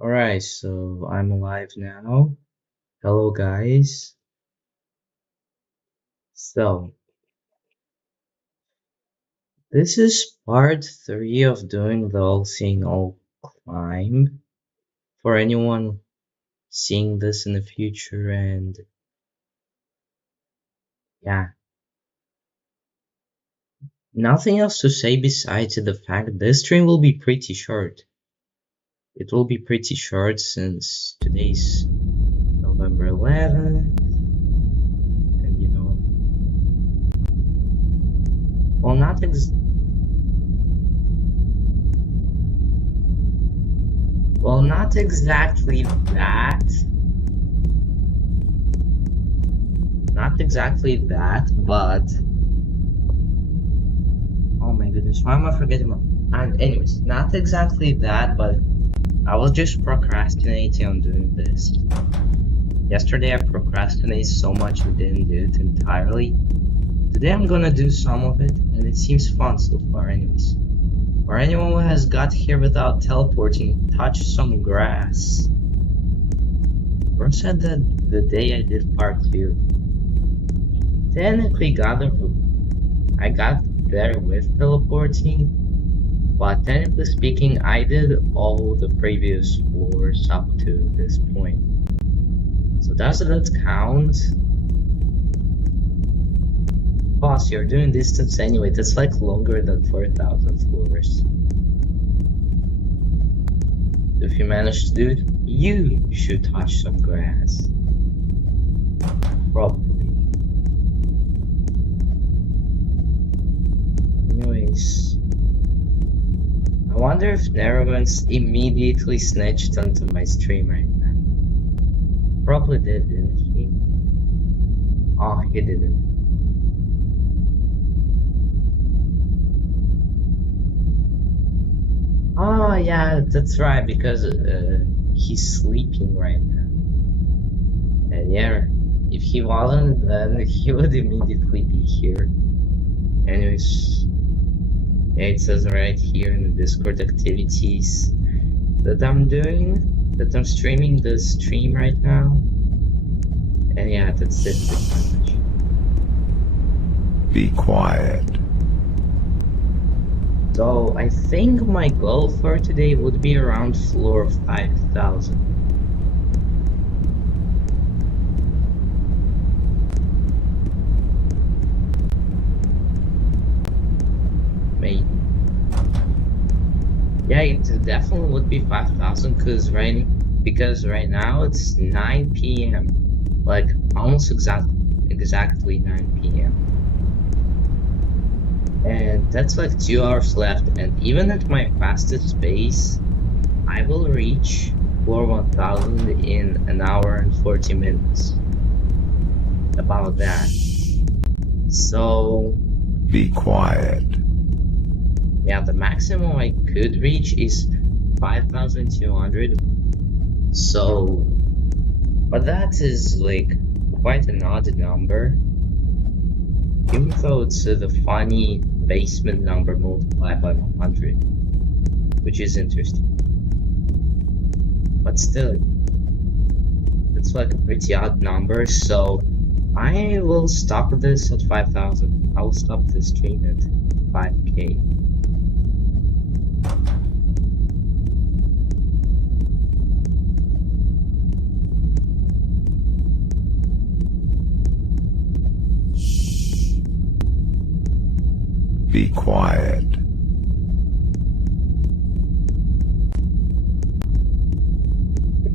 Alright, so I'm live now. Hello, guys. So, this is part 3 of doing the all seeing all climb. For anyone seeing this in the future, and yeah, nothing else to say besides the fact this stream will be pretty short. It will be pretty short since today's November 11th. And you know, well, not exactly that. Not exactly that, but oh my goodness, why am I forgetting? And anyways, not exactly that, but I was just procrastinating on doing this. Yesterday I procrastinated so much I didn't do it entirely. Today I'm gonna do some of it, and it seems fun so far anyways. For anyone who has got here without teleporting, touch some grass. Bro said that the day I did part 2. Technically I got there with teleporting, but technically speaking I did all the previous floors up to this point. So does that count? Boss, you're doing distance anyway, that's like longer than 4,000 floors. If you manage to do it, you should touch some grass. Probably. Anyways, I wonder if Narrowlands immediately snitched onto my stream right now. Probably did, didn't he? Oh, he didn't. Oh yeah, that's right, because he's sleeping right now. And yeah, if he wasn't, then he would immediately be here. Anyways, yeah, it says right here in the Discord activities that I'm doing, that I'm streaming the stream right now. And yeah, that's it pretty much. Be quiet. So I think my goal for today would be around floor 5,000. Maybe. Yeah, it definitely would be 5,000 because right now it's 9 p.m. Like almost exactly 9 p.m. And that's like 2 hours left, and even at my fastest pace, I will reach floor 1000 in an hour and 40 minutes. About that. So... Be quiet. Yeah, the maximum I could reach is 5,200. So... But that is like quite an odd number. Even though it's the funny basement number multiplied by 100, which is interesting. But still, it's like a pretty odd number, so I will stop this at 5,000. I will stop the stream at 5k. Be quiet.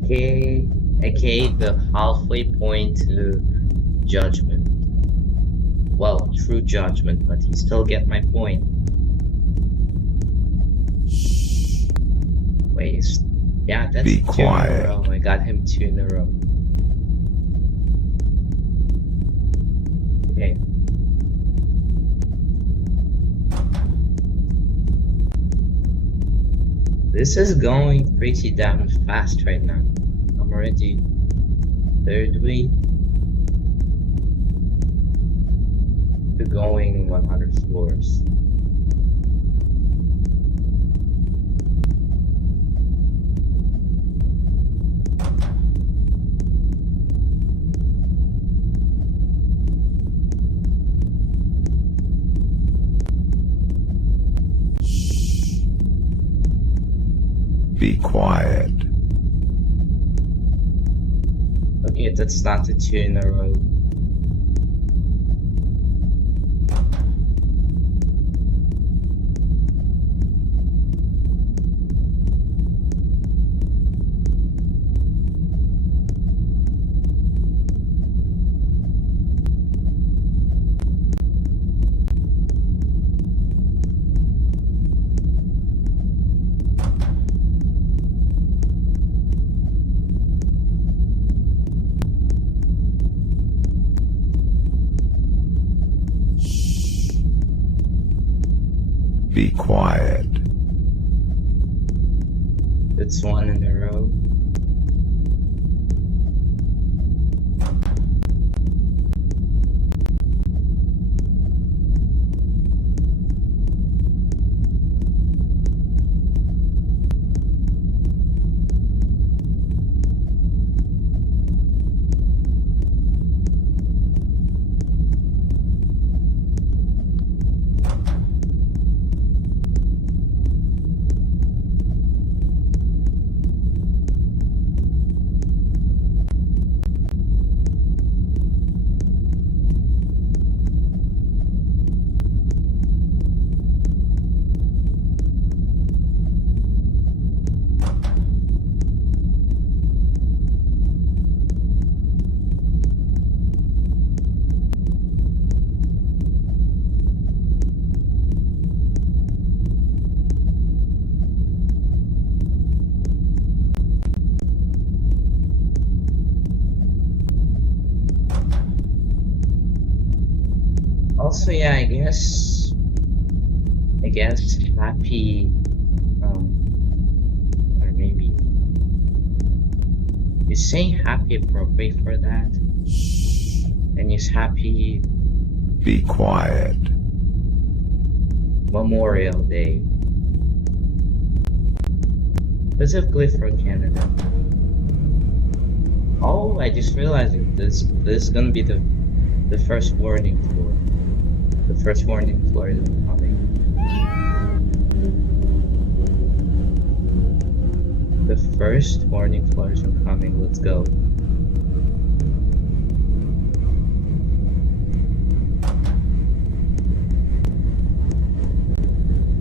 Okay, the halfway point to judgment. Well, true judgment, but you still get my point. Wait, yeah, that's Be 2 quiet. in a row. I got him 2 in a row. Okay. This is going pretty damn fast right now. I'm already third week to going 100 floors. Be quiet. Okay, that's not the 2 in a row. Be quiet. That's 1 in a row. Also, yeah, I guess happy, or maybe is saying happy appropriate for that? And is happy Be quiet. Memorial Day, specifically for Canada. Oh, I just realized that this is gonna be the first warning floor. The first warning floor is coming. The first warning floor is coming. Let's go.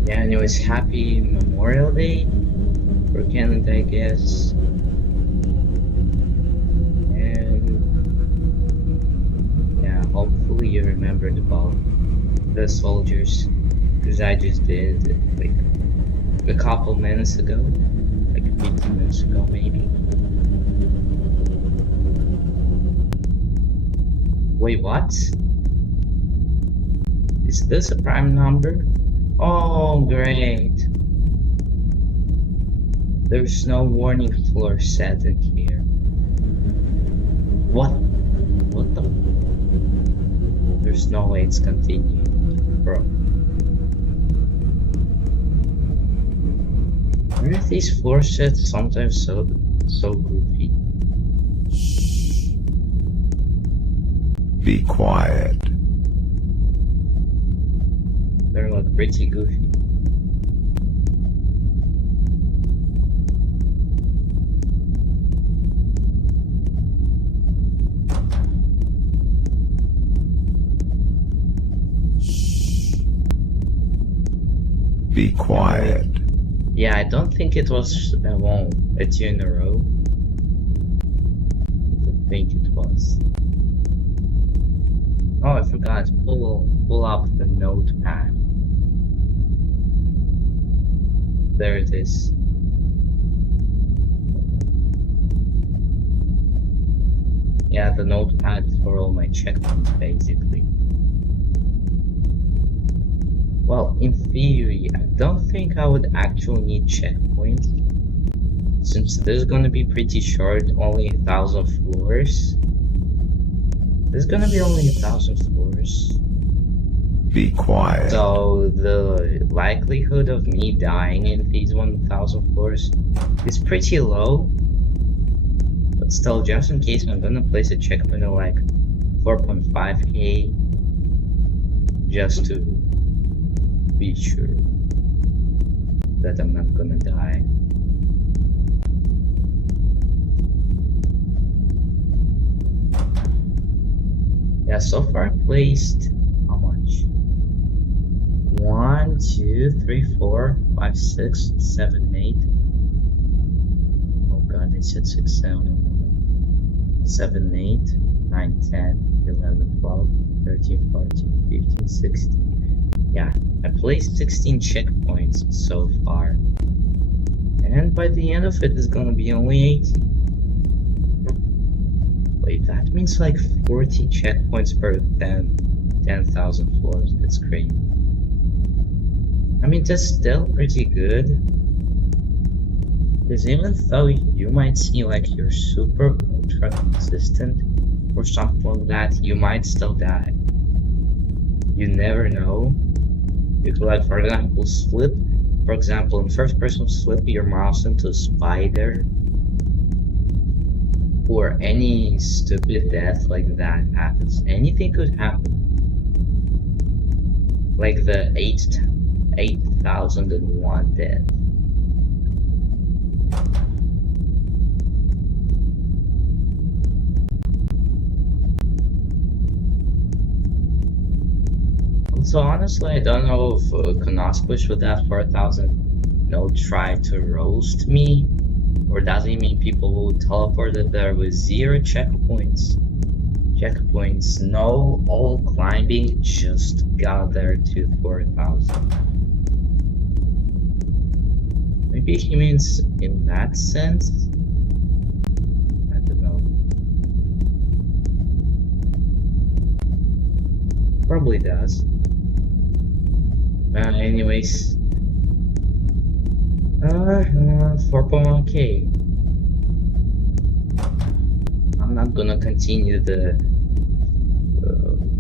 Yeah, anyways, happy Memorial Day for Canada, I guess. And yeah, hopefully you remembered about the soldiers, because I just did like a couple minutes ago, like 15 minutes ago maybe. Wait, what? Is this a prime number? Oh, great. There's no warning floor set in here. What? What the? There's no way it's continuing. Bro. Aren't these floor sets sometimes so goofy? Be quiet. They're like pretty goofy. Be quiet. Yeah, I don't think it was a 2 in a row. I don't think it was. Oh, I forgot. Pull up the notepad. There it is. Yeah, the notepad for all my checkpoints, basically. Well, in theory, I don't think I would actually need checkpoints, since this is gonna be pretty short, only 1,000 floors. There's gonna be only 1,000 floors. Be quiet. So the likelihood of me dying in these 1,000 floors is pretty low. But still, just in case, I'm gonna place a checkpoint at like 4.5k just to be sure that I'm not gonna die. Yeah, so far I placed how much? 1, 2, 3, 4, 5, 6, 7, 8. Oh god, they said 6, 7, 7, 8, 9, 10, 11, 12, 13, 14, 15, 16. Yeah, I placed 16 checkpoints so far. And by the end of it, it's gonna be only 18. Wait, that means like 40 checkpoints per 10,000 floors. That's crazy. I mean, that's still pretty good. Because even though you might seem like you're super ultra consistent or something like that, you might still die. You never know. You could, like, for example, slip. For example, in first person, slip your mouse into a spider. Or any stupid death like that happens. Anything could happen. Like the 8,001 death. So honestly, I don't know if Konosquish with that 4,000 try to roast me, or does it mean people who teleported there with 0 checkpoints? No all climbing, just got there to 4,000. Maybe he means in that sense? I don't know. Probably does. Anyways. 4.1k. I'm not gonna continue the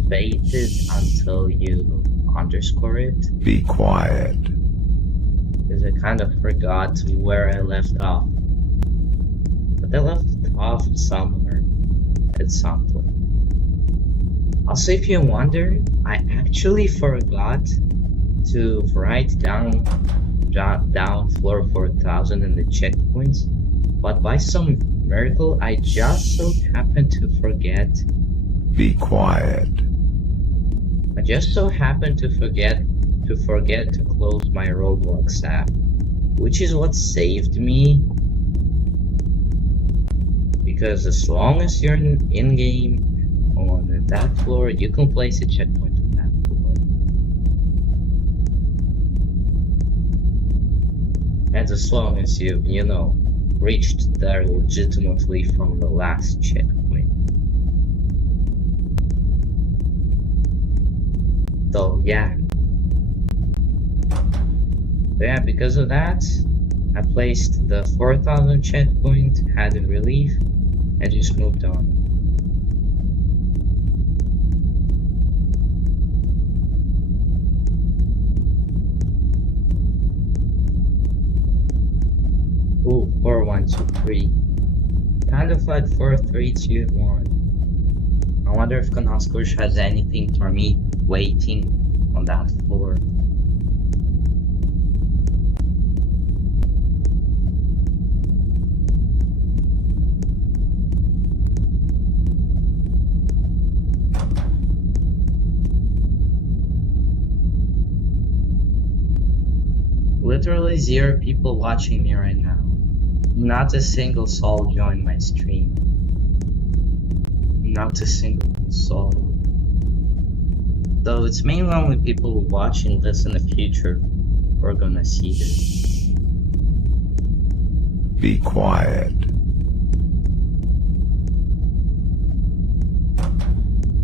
faded until you underscore it. Be quiet. Because I kind of forgot where I left off. But I left off somewhere at some point. Also, if you wonder, I actually forgot to write down floor 4,000 in the checkpoints, but by some miracle, I just so happened to forget. Be quiet. I just so happened to forget to close my Roblox app, which is what saved me. Because as long as you're in game on that floor, you can place a checkpoint on that floor. And as long as you've, reached there legitimately from the last checkpoint. So yeah. Because of that, I placed the 4,000 checkpoint, had a relief, and just moved on. Ooh, 4, 1, 2, 3. Kind of like 4, 3, 2, 1. I wonder if Konosquish has anything for me waiting on that floor. Literally 0 people watching me right now. Not a single soul joined my stream. Not a single soul. Though it's mainly only people who watching this in the future who are gonna see this. Be quiet.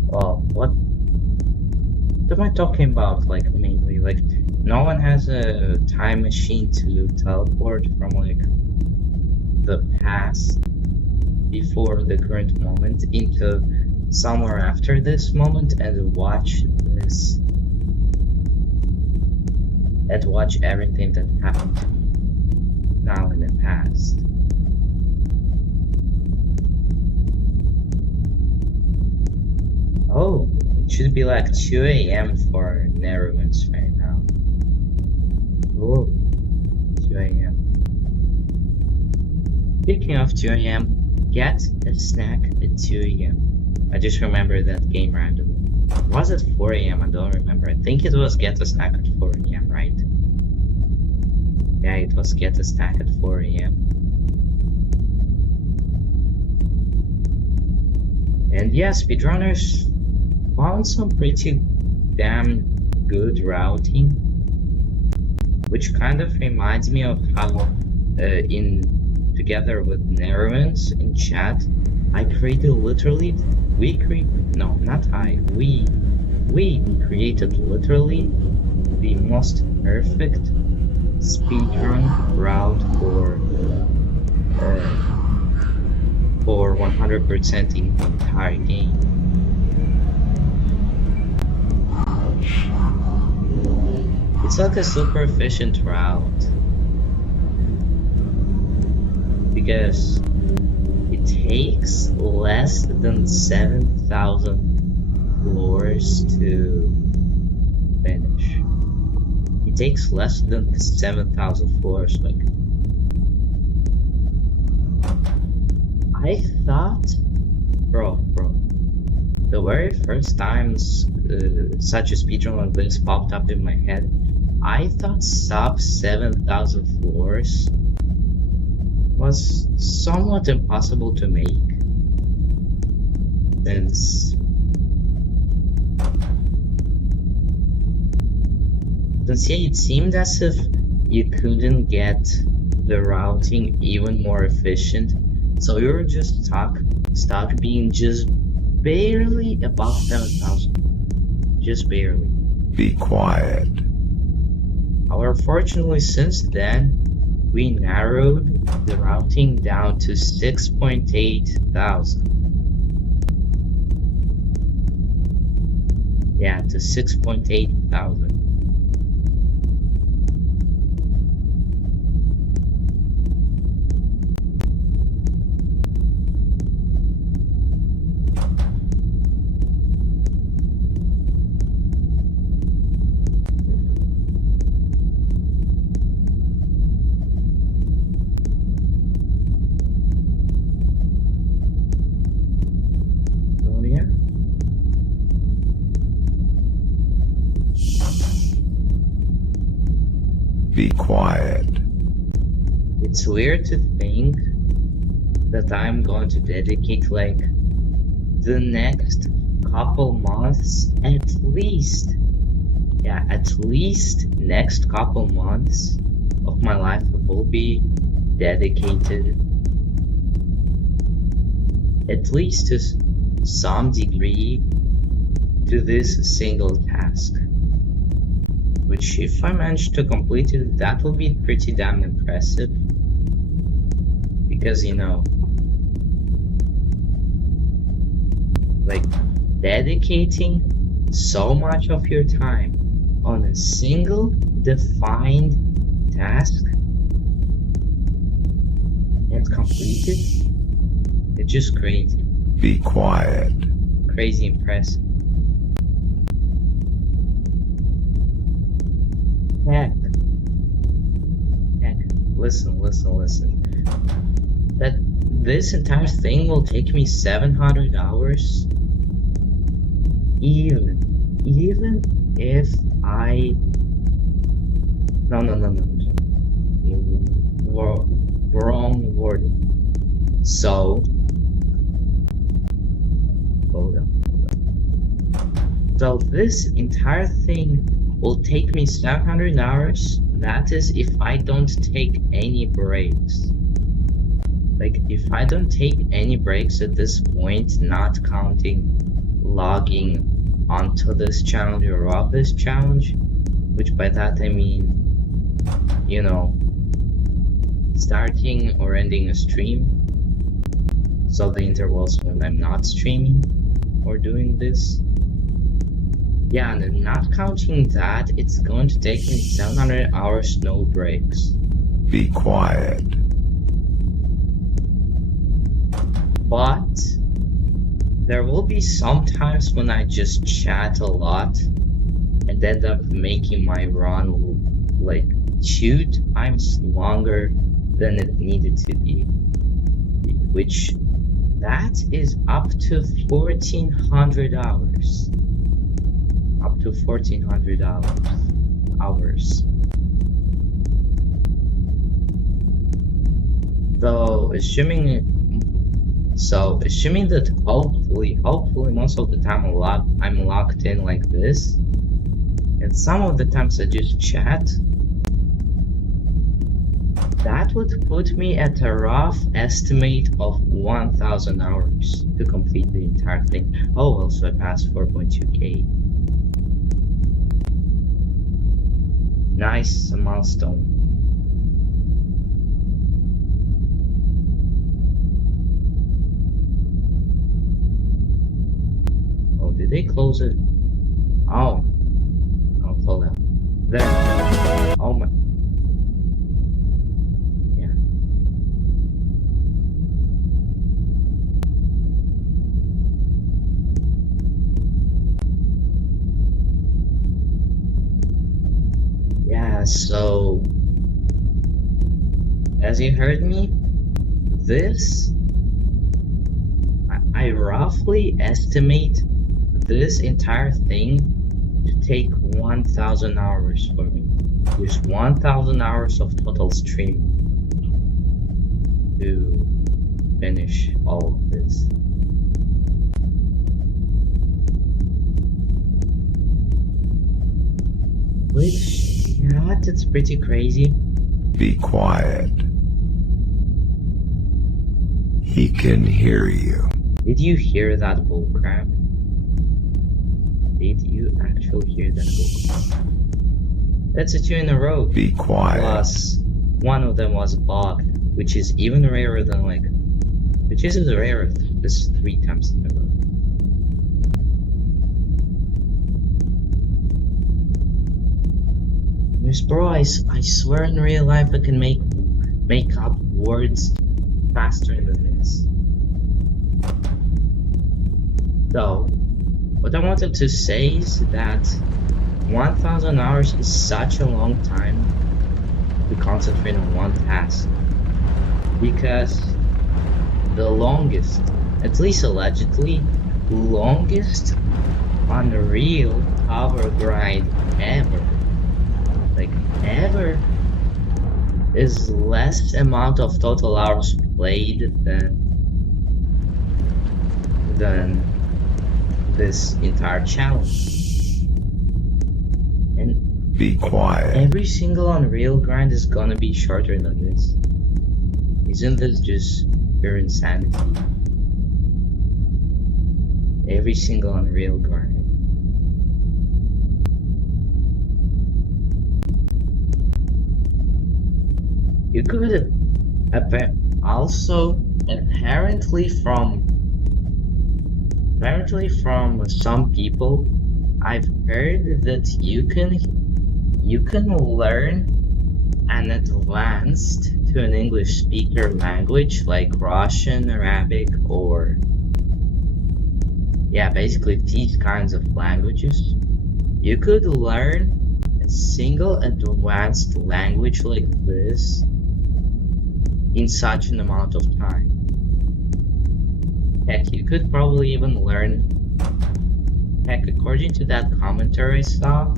Well, what am I talking about, like, mainly? Like, no one has a time machine to teleport from, like, the past before the current moment into somewhere after this moment and watch this and watch everything that happened to me now in the past. Oh, it should be like 2 AM for Nerevans right now. Oh, 2 AM. Speaking of 2 AM, get a snack at 2 AM. I just remember that game randomly. Was it 4 AM? I don't remember. I think it was get a stack at 4 AM, right? Yeah, it was get a stack at 4 AM. And yeah, speedrunners found some pretty damn good routing, which kind of reminds me of how together with Nerons in chat, we created literally the most perfect speedrun route for 100% in the entire game. It's like a super efficient route because it takes less than 7,000 floors to finish. It takes less than 7,000 floors. Like, I thought, bro, the very first times such a speedrun like this popped up in my head, I thought sub 7,000 floors was somewhat impossible to make, since yeah, it seemed as if you couldn't get the routing even more efficient, so you were just stuck being just barely above 7,000, just barely. Be quiet. However, fortunately, since then, we narrowed the routing down to 6,800. Yeah, to 6,800. Be quiet. It's weird to think that I'm going to dedicate like the next couple months at least next couple months of my life will be dedicated at least to some degree to this single task, which if I manage to complete it, that will be pretty damn impressive, because, you know, like, dedicating so much of your time on a single defined task and complete it, it's just crazy. Be quiet. Crazy impressive. Heck, listen. That this entire thing will take me 700 hours, even if I... No. Wrong wording. So, hold on. So this entire thing will take me 700 hours. That is if I don't take any breaks. Like, if I don't take any breaks at this point, not counting logging onto this challenge or off this challenge, which by that I mean, you know, starting or ending a stream, so the intervals when I'm not streaming or doing this. Yeah, and then not counting that, it's going to take me 700 hours, no breaks. Be quiet. But there will be some times when I just chat a lot and end up making my run like 2 times longer than it needed to be, which That is up to 1,400 hours. Up to 1,400 hours. So assuming that hopefully most of the time I'm locked in like this, and some of the times I just chat, that would put me at a rough estimate of 1,000 hours to complete the entire thing. Oh, also I passed 4.2k. Nice milestone. Oh, did they close it? Oh. I'll pull that. There. Oh my. Yeah. Yeah, so as you heard me, this I roughly estimate this entire thing to take 1,000 hours for me. There's 1,000 hours of total stream to finish all of this. Which, yeah, that's pretty crazy. Be quiet. He can hear you. Did you hear that bullcrap? Did you actually hear that bullcrap? That's a 2 in a row. Be quiet. Plus, one of them was bugged, which is even rarer than which is rarer. This is 3 times in a row. Yes, bro, I swear in real life I can make up words faster than this. So, what I wanted to say is that 1,000 hours is such a long time to concentrate on one task, because the longest, at least allegedly, longest unreal hover grind ever, is less amount of total hours played than this entire challenge. And be quiet. Every single Unreal grind is gonna be shorter than this. Isn't this just pure insanity? Every single Unreal grind. You could also apparently from some people, I've heard that you can learn an advanced to an English speaker language like Russian, Arabic, or yeah, basically these kinds of languages. You could learn a single advanced language like this in such an amount of time. Heck, you could probably even learn, according to that commentary I saw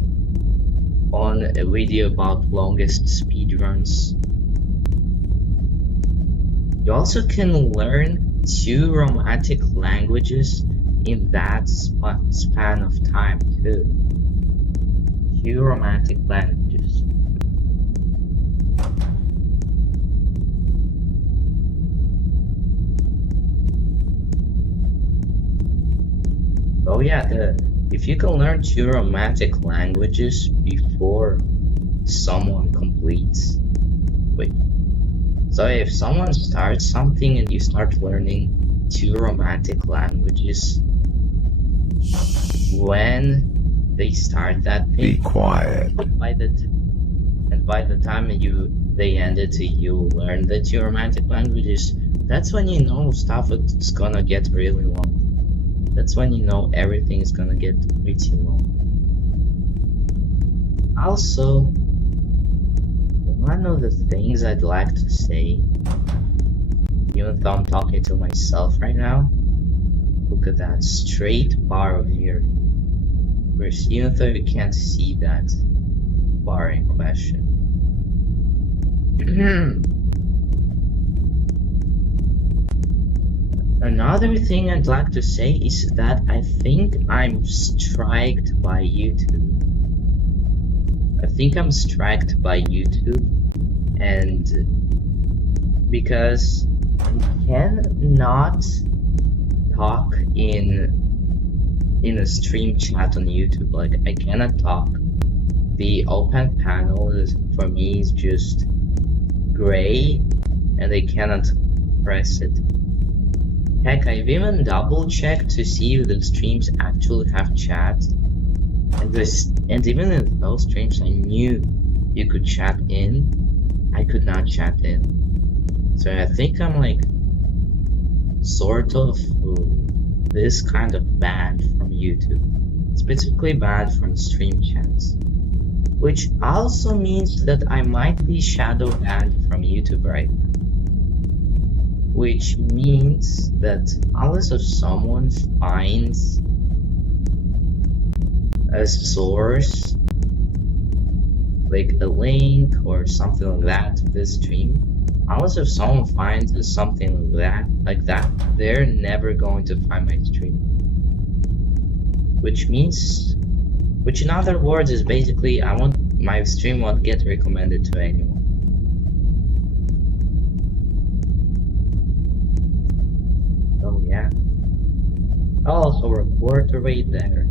on a video about longest speedruns, you also can learn 2 romantic languages in that span of time too. 2 romantic languages. Oh yeah, if you can learn 2 romantic languages before someone completes. Wait. So if someone starts something and you start learning 2 romantic languages when they start that thing, be quiet. By the time they end it, you learn the 2 romantic languages. That's when you know stuff is gonna get really long. That's when you know everything is gonna get pretty long. Also, one of the things I'd like to say Even though I'm talking to myself right now, look at that straight bar of here. Even though you can't see that bar in question. Another thing I'd like to say is that I think I'm striked by YouTube. I think I'm striked by YouTube, and because I cannot talk in a stream chat on YouTube. Like, I cannot talk. The open panel is, for me, is just gray, and I cannot press it. Heck, I've even double checked to see if the streams actually have chat, and even in those streams I knew you could chat in, I could not chat in. So I think I'm like sort of this kind of banned from YouTube, specifically banned from stream chats, which also means that I might be shadow banned from YouTube right now. Which means that unless if someone finds a source, like a link or something like that to this stream, unless if someone finds something like that, they're never going to find my stream. Which in other words is basically my stream won't get recommended to anyone. Oh yeah. I'll also report the rate there.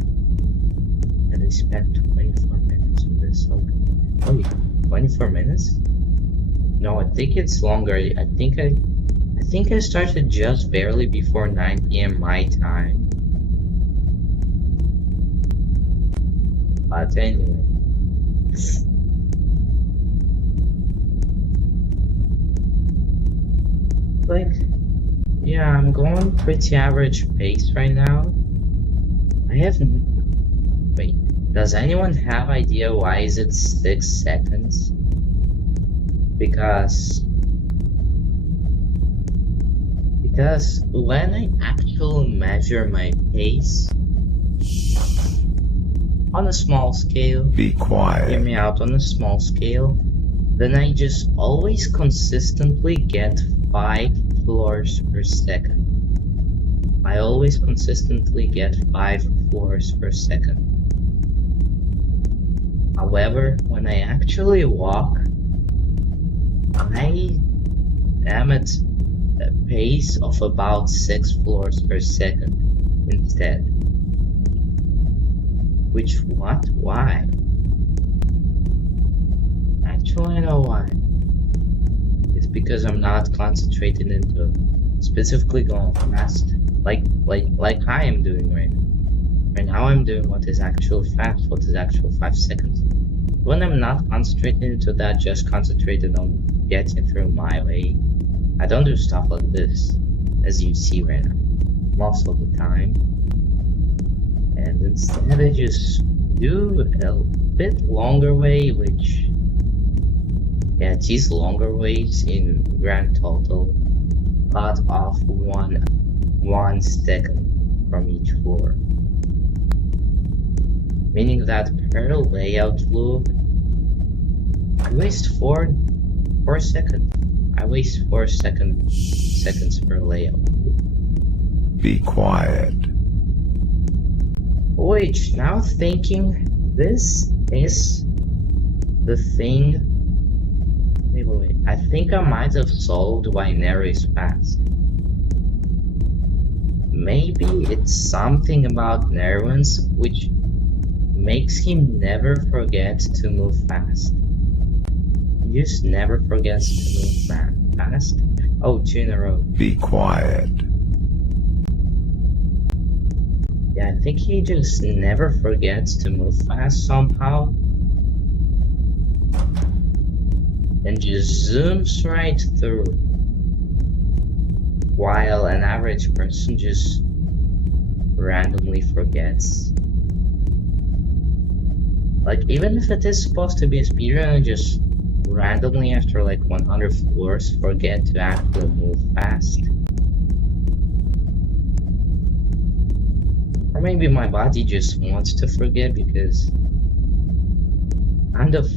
And I spent 24 minutes on this. Okay. 24 minutes? No, I think it's longer. I think I started just barely before 9 PM my time. But anyway. Like, yeah, I'm going pretty average pace right now. Wait, does anyone have idea why is it 6 seconds? Because when I actually measure my pace on a small scale, Be quiet. hear me out, on a small scale, then I just always consistently get 5 floors per second. I always consistently get 5 floors per second. However, when I actually walk, I am at a pace of about 6 floors per second instead. Why? Actually, I know why. It's because I'm not concentrated into specifically going fast, like I am doing right now. Right now I'm doing what is actually fast, what is actual 5 seconds. When I'm not concentrated into that, just concentrated on getting through my way, I don't do stuff like this, as you see right now, most of the time. And instead I just do a bit longer way, which, yeah, these longer ways in grand total cut off one second from each floor. Meaning that per layout loop, I waste 4 seconds. I waste 4 seconds per layout loop. Be quiet. Which, now thinking, this is the thing. Wait. I think I might have solved why Nero is fast. Maybe it's something about Nerwin's which makes him never forget to move fast. He just never forgets to move fast. Oh, 2 in a row. Be quiet. Yeah, I think he just never forgets to move fast somehow. And just zooms right through. While an average person just randomly forgets. Like, even if it is supposed to be a speedrun, I just randomly after like 100 floors forget to actually move fast. Or maybe my body just wants to forget because kind of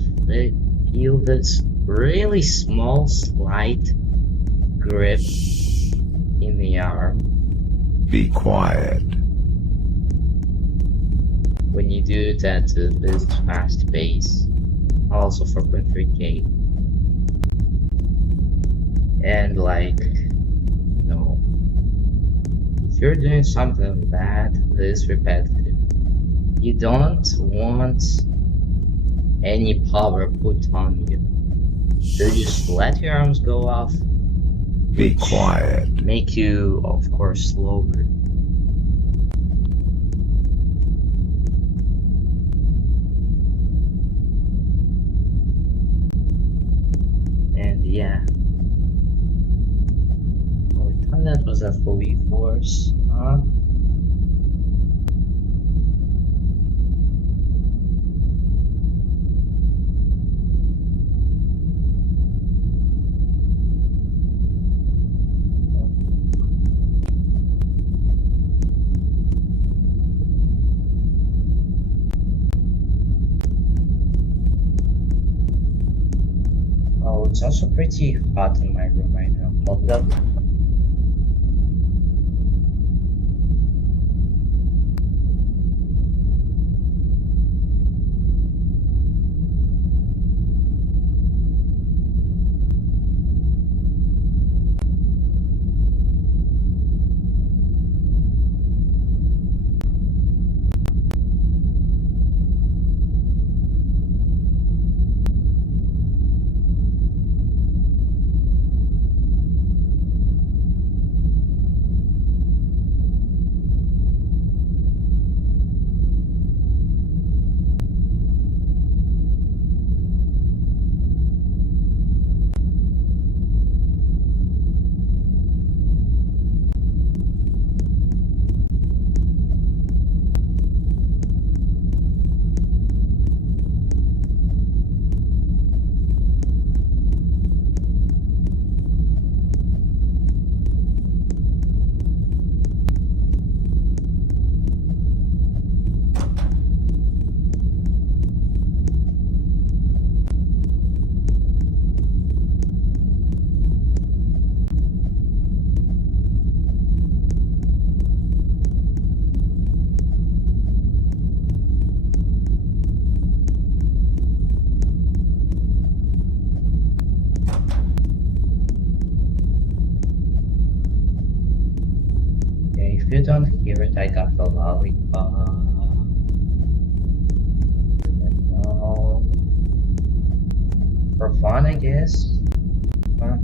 feel this really small slight grip in the arm Be quiet. when you do it at this fast pace, also 4.3K. And like, no, if you're doing something this repetitive, you don't want any power put on you. So just let your arms go off. Be quiet. Make you, of course, slower. And yeah. Oh, I thought that was a fully force, huh? Oh, it's also pretty hot in my room right now. Hold up. If you don't hear it, I got the lollipop. No. For fun, I guess. Huh?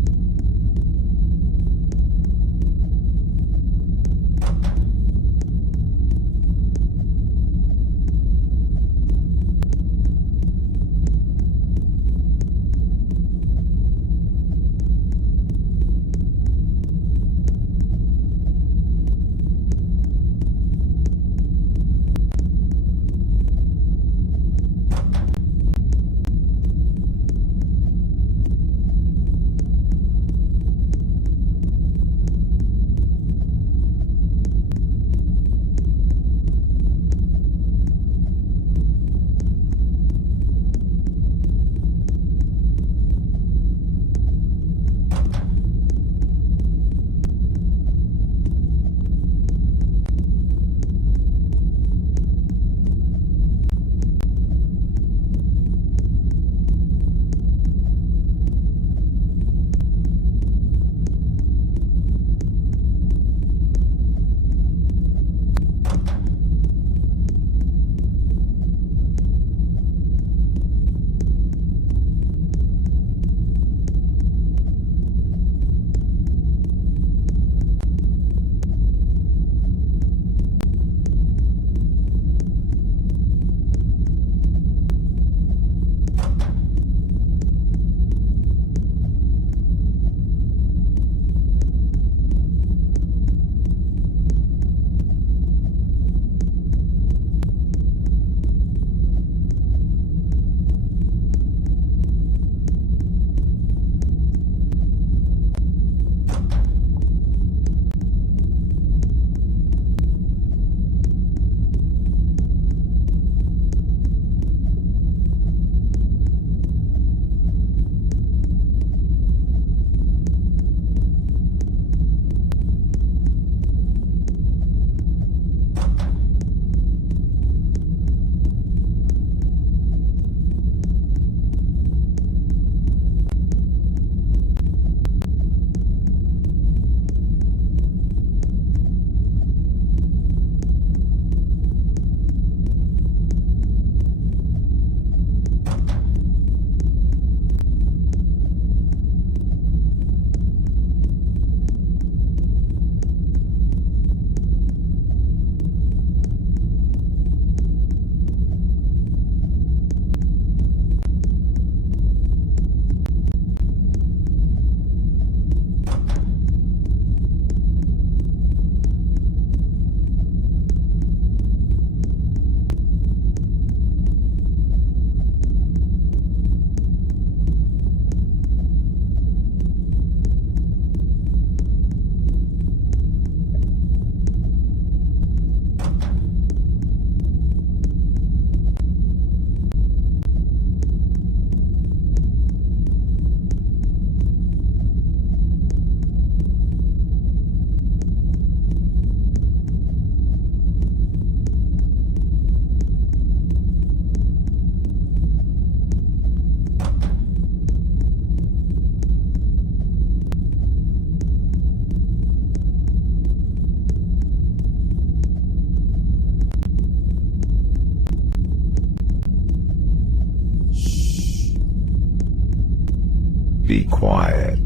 Be quiet.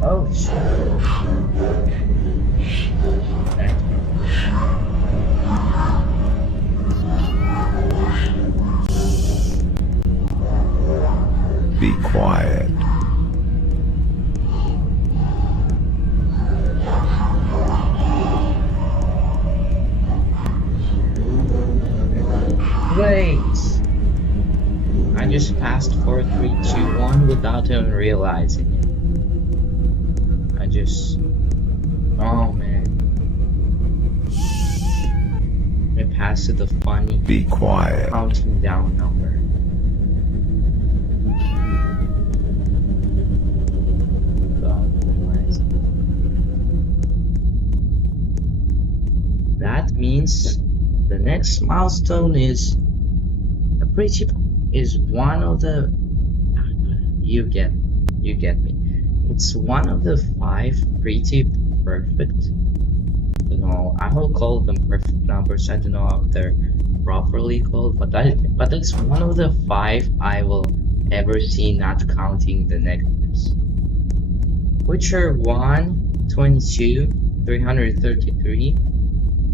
Oh shit. Be quiet. Wait! I just passed 4, 3, 2, 1 without even realizing it. I just... Oh man. I passed the funny Be quiet. counting down number. That means the next milestone is a pretty is one of the you get me. It's one of the 5 pretty perfect. You know, I will call them perfect numbers. I don't know if they're properly called, but it's one of the 5 I will ever see, not counting the negatives, which are 1, 22, 333.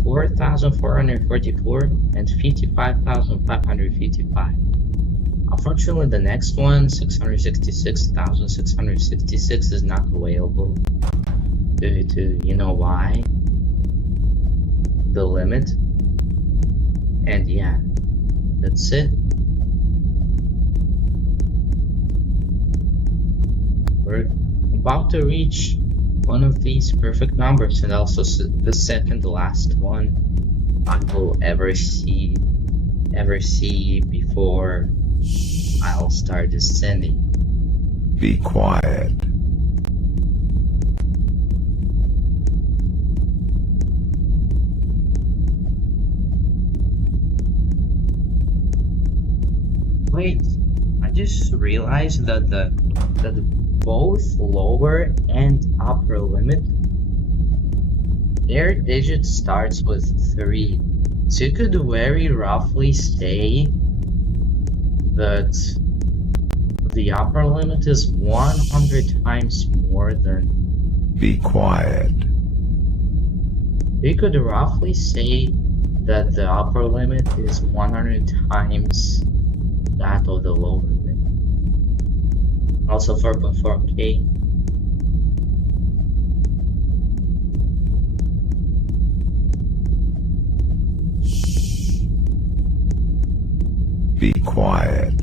4,444 and 55,555. Unfortunately, the next one, 666,666, is not available due to, you know why? The limit. And yeah, that's it. We're about to reach one of these perfect numbers, and also the second to last one I will ever see before I'll start descending. Be quiet. Wait, I just realized that both lower and upper limit, their digit starts with 3. So you could very roughly say that the upper limit is 100 times more than... Be quiet. You could roughly say that the upper limit is 100 times that of the lower limit. Also for 4K. Be quiet.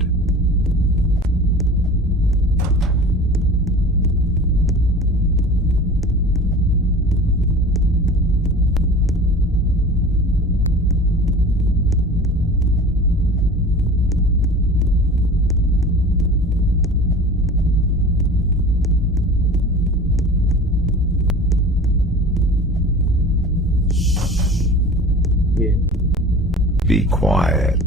Yeah. Be quiet.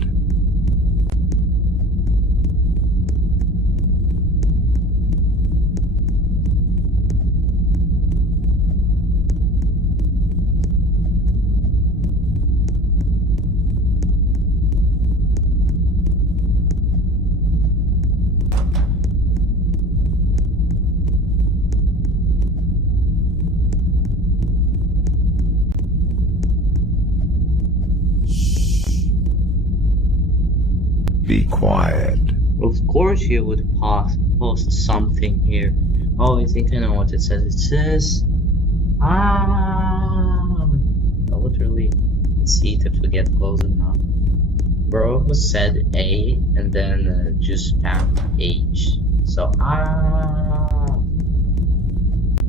Be quiet. Of course you would post something here. Oh, I think I know what it says. It says, I literally, let's see if we get close enough. Bro said A and then just spammed H. So,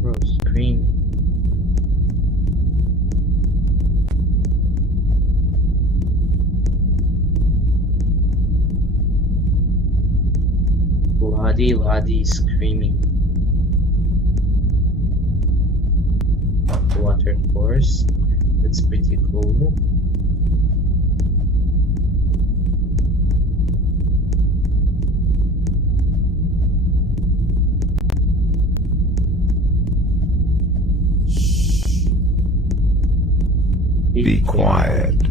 bro, screaming. Ladi screaming. Water course. That's pretty cool. Be quiet.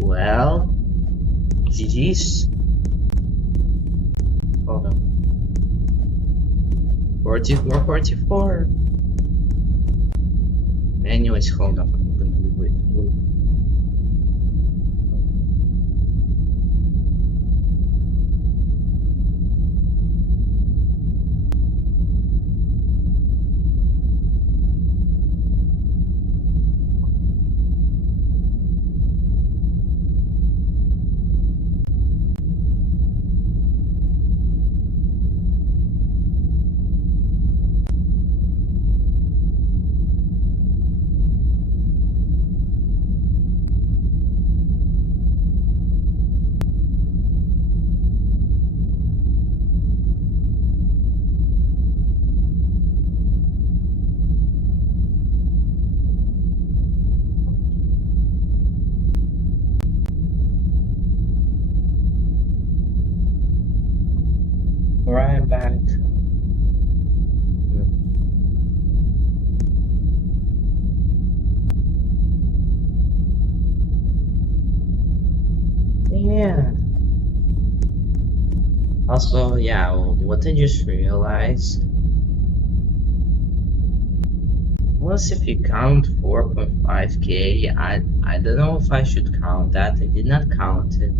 Well, GG's. Hold on. 44. Anyways, hold up. I'm gonna do it. Right back. Yeah. Also, yeah, what I just realized was if you count 4.5k, I don't know if I should count that. I did not count it.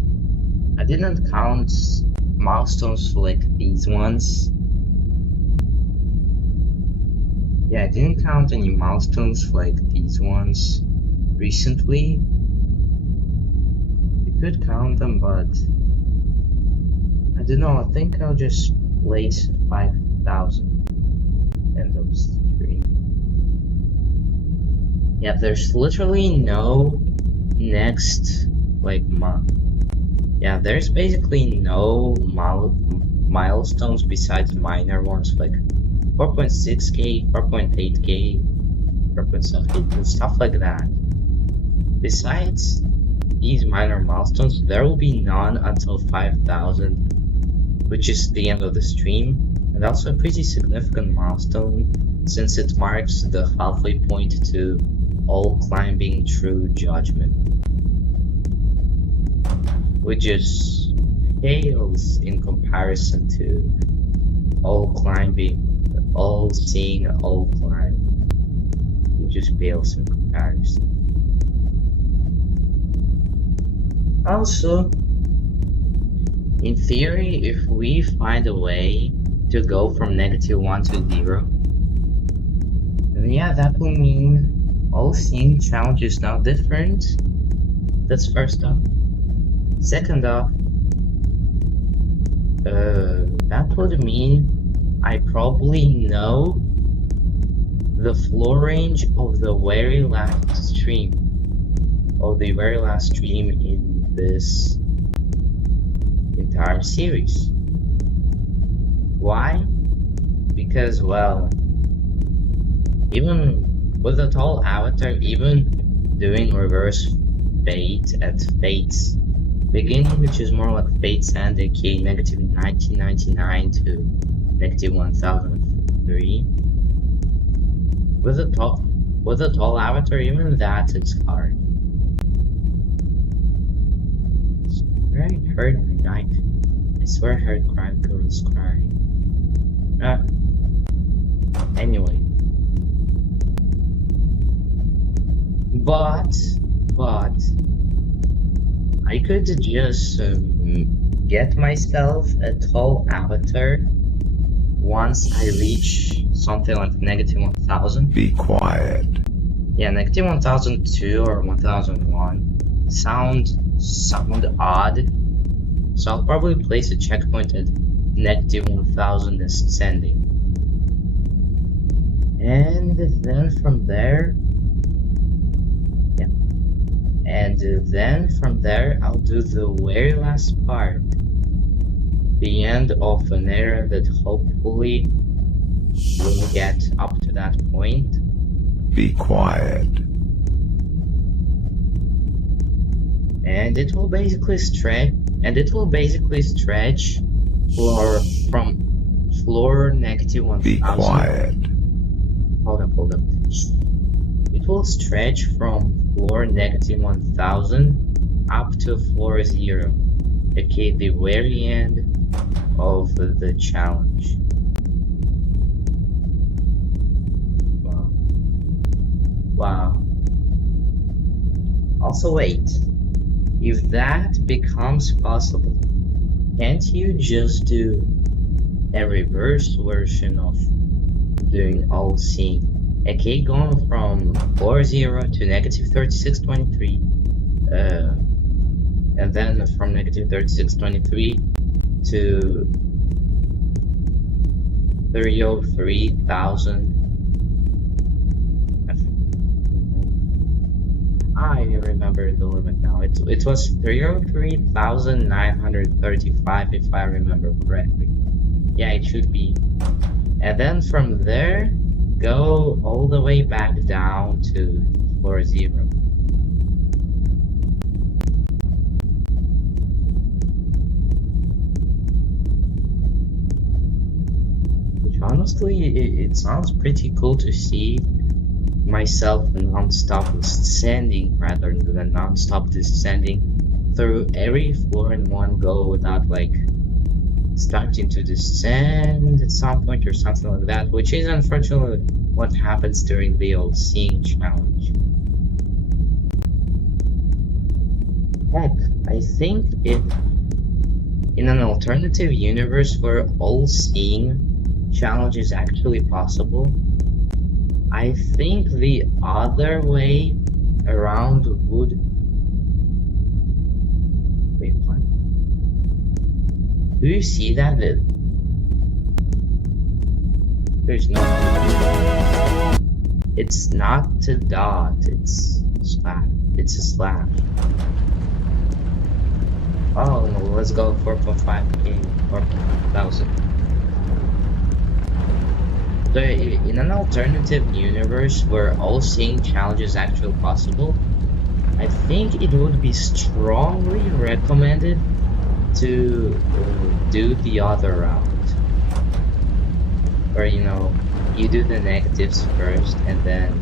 I didn't count milestones like these ones. Yeah, I didn't count any milestones like these ones recently. You could count them, but I don't know. I think I'll just place 5,000 in those three. Yeah, there's literally no next like month. Yeah, there's basically no milestones besides minor ones like 4.6k, 4.8k, 4.7k, and stuff like that. Besides these minor milestones, there will be none until 5,000, which is the end of the stream. and also a pretty significant milestone since it marks the halfway point to all climbing true judgment, which just pales in comparison to all climbing, all seeing, all climb. It just pales in comparison. Also, in theory, if we find a way to go from -1 to 0, then yeah, that will mean all seeing challenge is now different. That's first off. Second off, that would mean I probably know the floor range of the very last stream, in this entire series. Why? Because, well, even with the tall avatar, even doing reverse fate at fate's beginning, which is more like fate's end, aka -1999 to -1003. With the tall avatar, even that is hard. I heard my knife. I swear I heard girls cry. Anyway. But I could just get myself a tall avatar once I reach something like -1000. Be quiet. Yeah, -1002 or 1001 sound odd, so I'll probably place a checkpoint at -1000 ascending, and then from there, I'll do the very last part, the end of an era that hopefully will get up to that point. Be quiet. And it will basically stretch from floor -1000. Be quiet. Hold up. It will stretch from floor -1000 up to floor 0, aka the very end of the challenge. Wow. Also, wait. If that becomes possible, can't you just do a reverse version of doing all seeing? Okay, going from floor 0 to -3623, and then from -3623 to 303,000. I remember the limit now. It was 303,935 if I remember correctly. Yeah, it should be. And then from there, go all the way back down to floor 0. Which honestly, it sounds pretty cool to see myself non-stop ascending rather than non-stop descending through every floor in one go without like starting to descend at some point or something like that, which is unfortunately what happens during the old seeing challenge. Heck, I think if in an alternative universe where all seeing challenge is actually possible, I think the other way around would... Wait, what? Do you see that? There's no... It's not a dot, it's slab. It's a slab. Oh, no, let's go 4.5k, 4,000. So in an alternative universe where all seeing challenge is actually possible, I think it would be strongly recommended to do the other route. Or, you know, you do the negatives first and then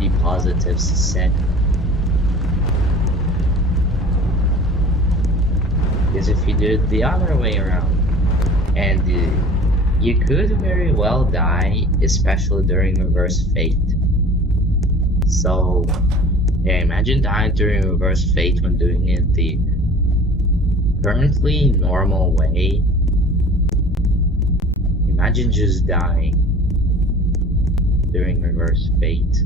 the positives second. Because if you do it the other way around, and you could very well die, especially during reverse fate. So, yeah, imagine dying during reverse fate when doing it the currently normal way. Imagine just dying during reverse fate.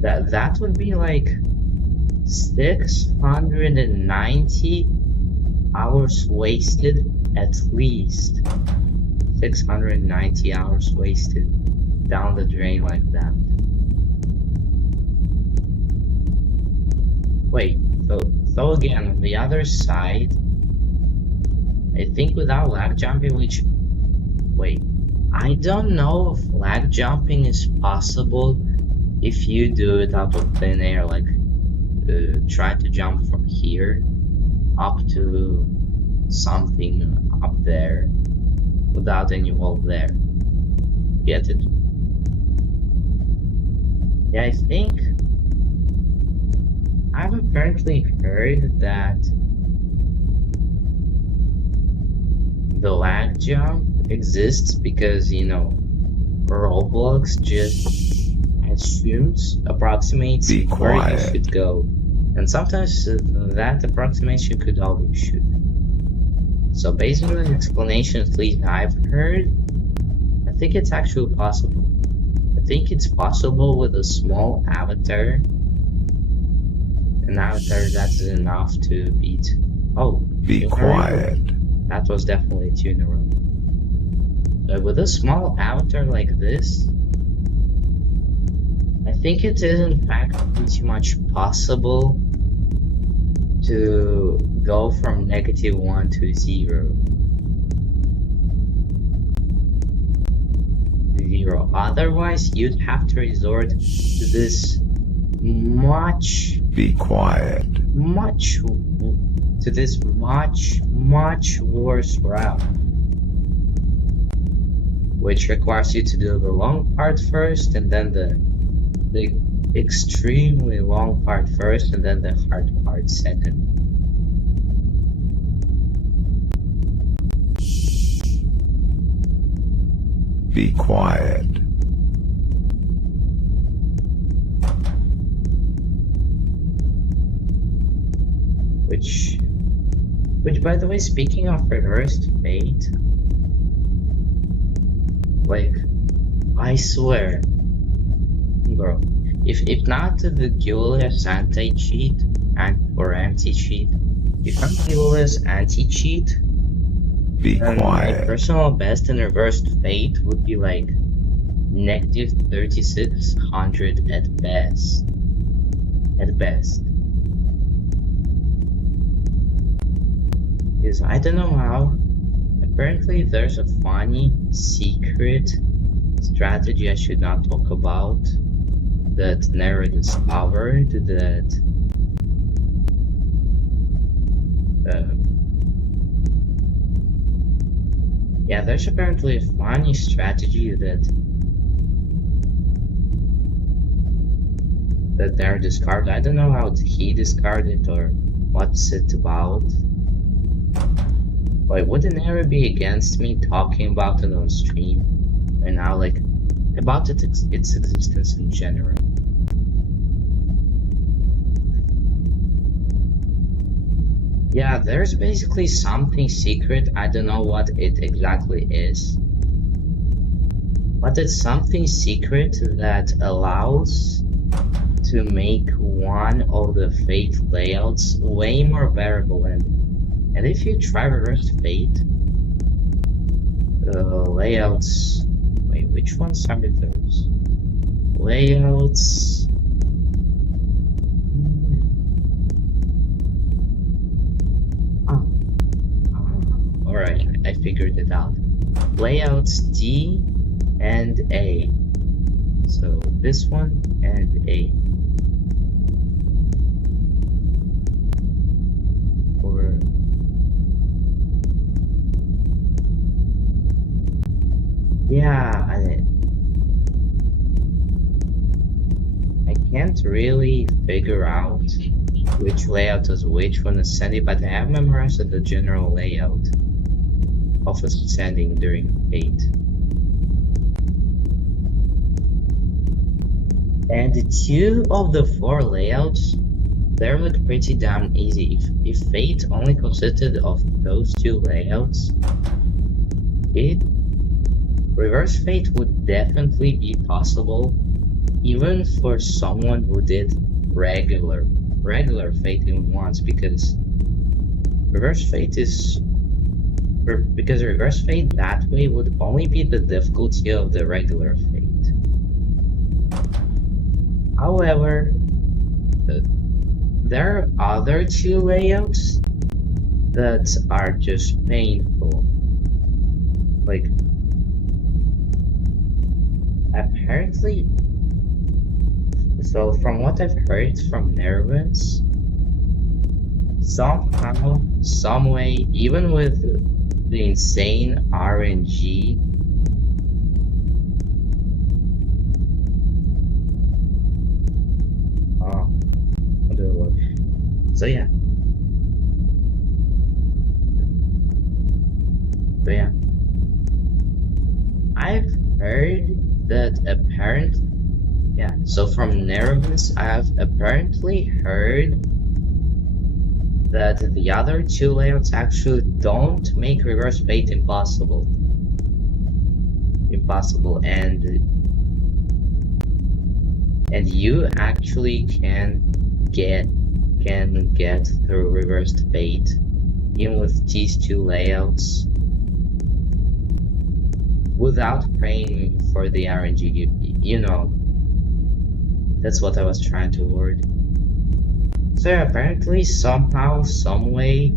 That would be like 690 hours wasted, at least 690 hours wasted down the drain like that. Wait, so again, on the other side, I think without lag jumping, which, wait, I don't know if lag jumping is possible if you do it out of thin air, like try to jump from here up to something up there without any wall there. Get it? Yeah, I think I've apparently heard that the lag jump exists because, you know, Roblox just approximates where you should go, and sometimes that approximation could overshoot. So based on the explanation at least I've heard, I think it's actually possible. I think it's possible with a small avatar. An avatar that's enough to beat. Oh, Be quiet. That was definitely 2 in a row. So with a small avatar like this, I think it is in fact pretty much possible to go from -1 to 0. Otherwise, you'd have to resort to this much worse route, which requires you to do the long part first, and then the extremely long part first, and then the hard part second. Be quiet. Which, by the way, speaking of reversed fate, like, I swear, bro, if not the Julius anti-cheat or anti-cheat, if I'm Julius anti-cheat, Be my quiet. personal best in reversed fate would be like -3600 at best. At best. Because I don't know how. Apparently there's a funny secret strategy I should not talk about that never discovered that yeah, there's apparently a funny strategy that they're discarded. I don't know how he discarded it or what's it about. Wait, wouldn't Nero be against me talking about it on stream right now, like about its existence in general? Yeah, there's basically something secret. I don't know what it exactly is, but it's something secret that allows to make one of the fate layouts way more bearable. And if you try reverse fate, layouts, wait, which ones are those? Layouts. Alright, I figured it out. Layouts D and A. So this one and A. Yeah, I can't really figure out which layout is which when ascending, but I have memorized the general layout of ascending during fate. And 2 of the 4 layouts, they're like pretty damn easy. If fate only consisted of those 2 layouts, reverse fate would definitely be possible, even for someone who did regular fate even once, because reverse fate that way would only be the difficulty of the regular fate. However, there are other 2 layouts that are just painful. Like, apparently, so from what I've heard from Nervous, somehow, someway, even with the insane RNG, so yeah. I've heard that apparently, yeah, so from Nervous, I've apparently heard that the other 2 layouts actually don't make reverse fate impossible, and you actually can get through reversed fate even with these 2 layouts without praying for the RNG. You know, that's what I was trying to word. So apparently, somehow, someway,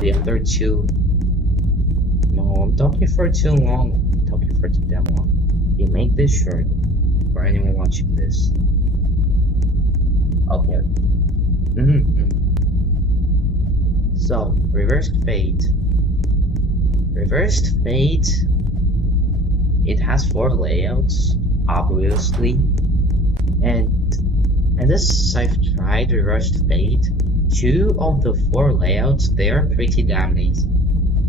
the other 2. No, I'm talking for too long. I'm talking for too damn long. You make this short for anyone watching this. Okay. So, reversed fate. Reversed fate, it has 4 layouts, obviously, and as I've tried reversed fate, 2 of the 4 layouts, they are pretty damn easy.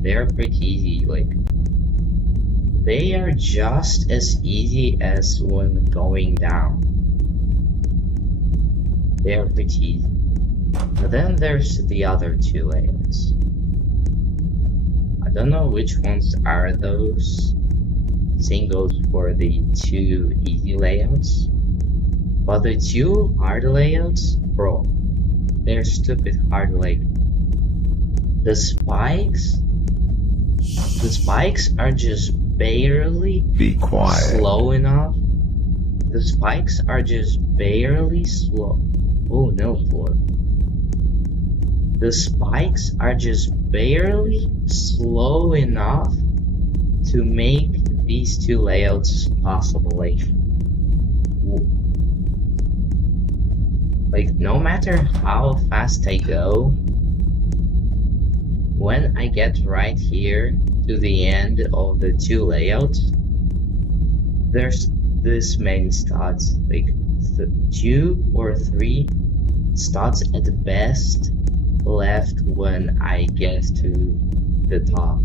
They are pretty easy, like, they are just as easy as when going down. They are pretty easy. But then there's the other 2 layouts. I don't know which ones are those. Same goes for the 2 easy layouts. But the 2 hard layouts, bro, they're stupid hard. Like, the spikes are just barely slow enough. The spikes are just barely slow. Oh no, floor. The spikes are just barely slow enough to make these 2 layouts possible. Like no matter how fast I go, when I get right here to the end of the 2 layouts, there's this many studs, like 2 or 3 studs at best left when I get to the top.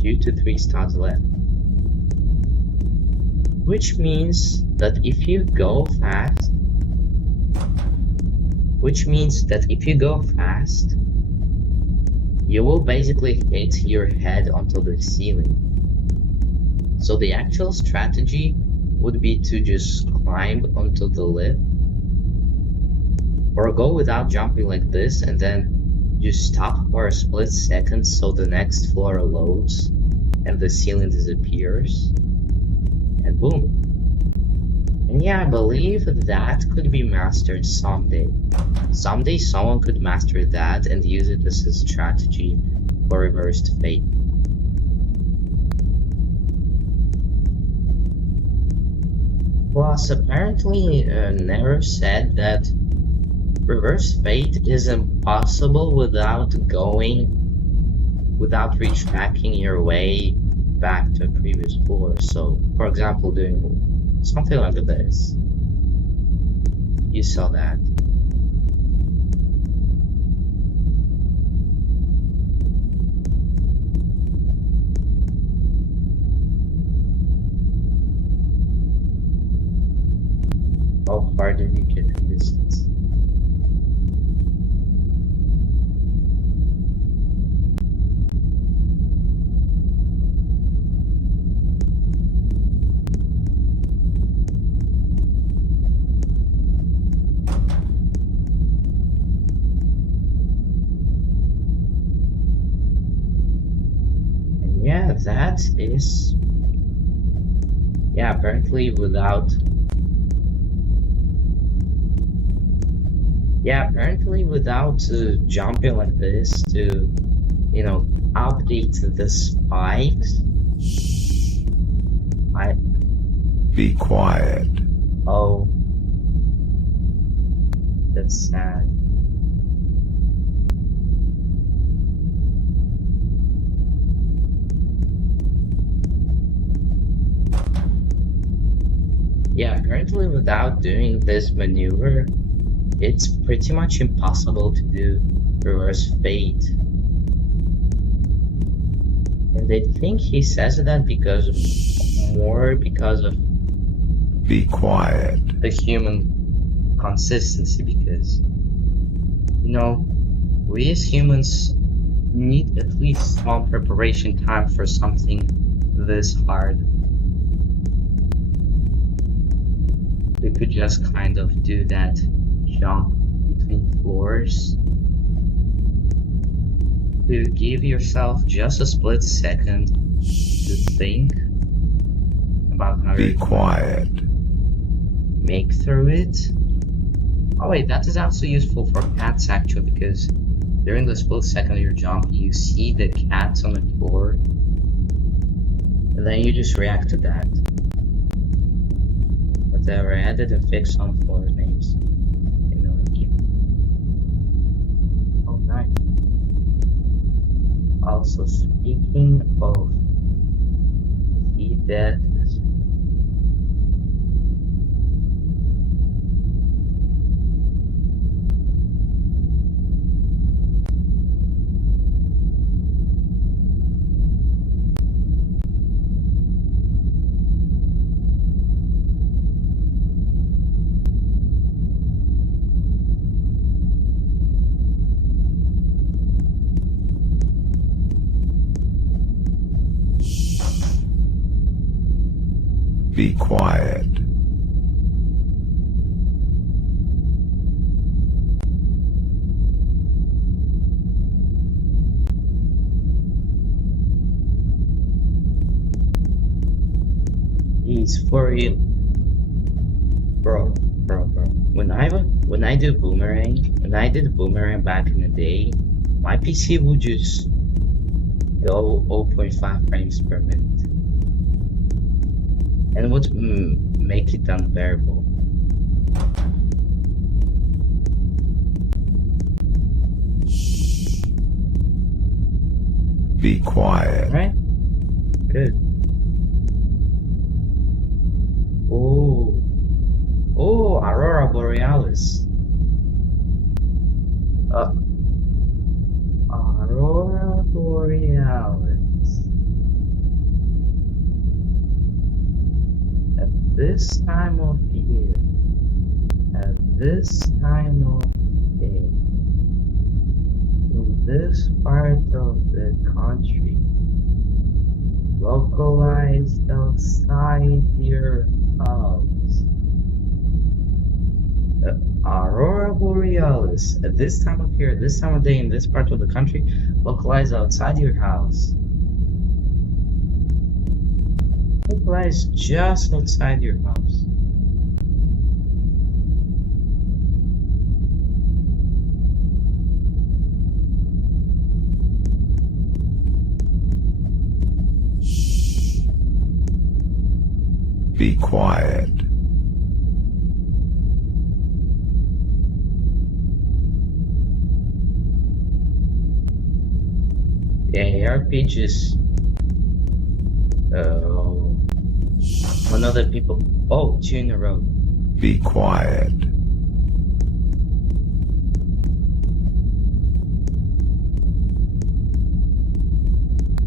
2 to 3 studs left. Which means that if you go fast, you will basically hit your head onto the ceiling. So the actual strategy would be to just climb onto the lip, or go without jumping like this and then just stop for a split second so the next floor loads and the ceiling disappears, and boom. And yeah, I believe that could be mastered someday. Someday someone could master that and use it as a strategy for reversed fate. Plus, apparently, Nero said that reverse fate is impossible without retracking your way back to a previous floor. So, for example, doing something like this. You saw that. How far did you get in distance? And yeah, that is... Yeah, apparently without... Yeah, apparently without jumping like this to, you know, update the spikes. Be quiet. Oh. That's sad. Yeah, apparently without doing this maneuver, it's pretty much impossible to do reverse fate. And I think he says that because of Be quiet. the human consistency, because, you know, we as humans need at least some preparation time for something this hard. We could just kind of do that jump between floors to give yourself just a split second to think about how Be you're quiet. make through it. Oh wait, that is also useful for cats actually, because during the split second of your jump you see the cats on the floor and then you just react to that. Whatever, I added and fixed some floor names. Oh nice. Also, speaking of the death, Be quiet. he's for real, bro. When I did boomerang back in the day, my PC would just go 0.5 frames per minute. And would make it unbearable. Be quiet. Right? Good. Oh, Aurora Borealis. Aurora Borealis. At this time of year, at this time of day, in this part of the country, localized outside your house. Aurora Borealis, at this time of year, this time of day, in this part of the country, localized outside your house. Localized just outside your house. Be quiet. Yeah, AR pages Oh, one of the people. Oh, 2 in a row. Be quiet.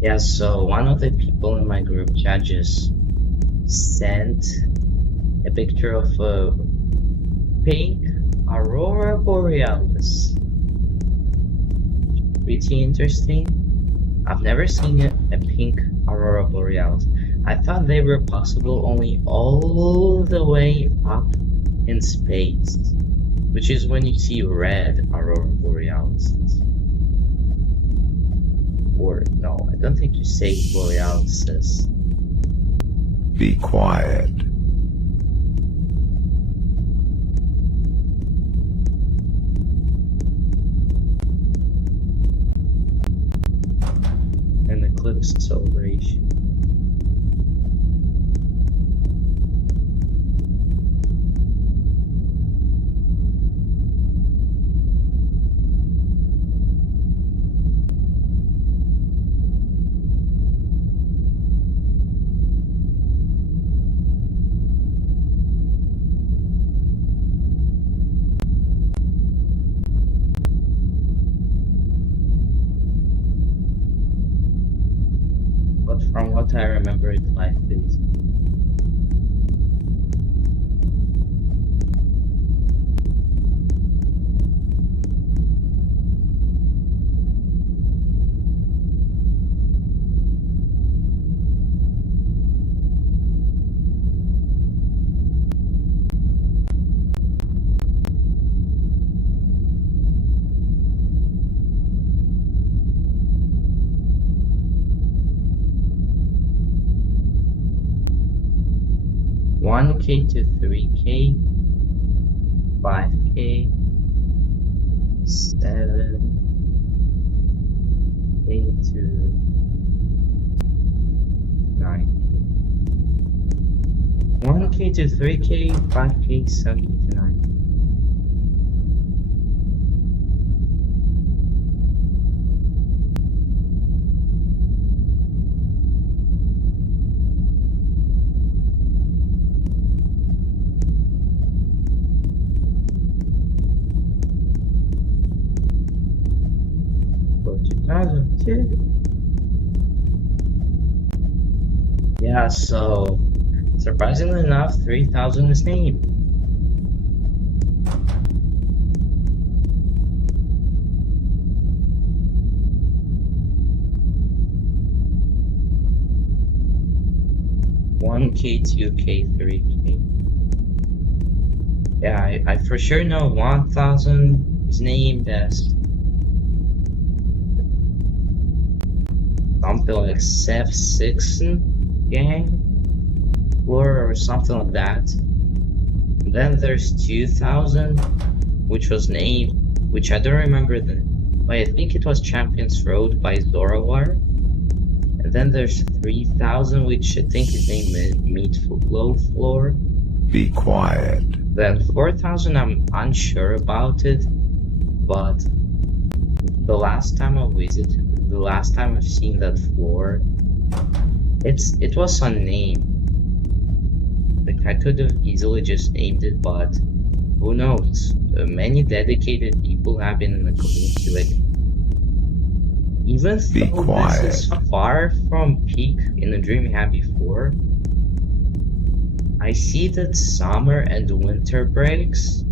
Yeah, so one of the people in my group chat just sent a picture of a pink aurora borealis. Pretty interesting. I've never seen a pink aurora borealis. I thought they were possible only all the way up in space, which is when you see red aurora borealis. Or no, I don't think you say borealis. Be quiet. An eclipse celebration. But from what I remember, it's life-based. K to 3K, 5K, 7K to 9K. 1K to 3K, 5K, 7K to 9K. Yeah, so surprisingly enough, 3000 is named. One K, 2K, 3K. Yeah, I for sure know 1000 is named as something like Seth6 gang or something like that. And then there's 2000, which was named, which I don't remember but I think it was Champions Road by eRRoR. And then there's 3000, which I think is named Meatloaf Floor. Be quiet. Then 4000, I'm unsure about it, but the last time I visited, the last time I've seen that floor, it was unnamed. Like I could have easily just named it, but who knows? Many dedicated people have been in the community. Like even though this is far from peak in the dream we had before, I see that summer and winter breaks.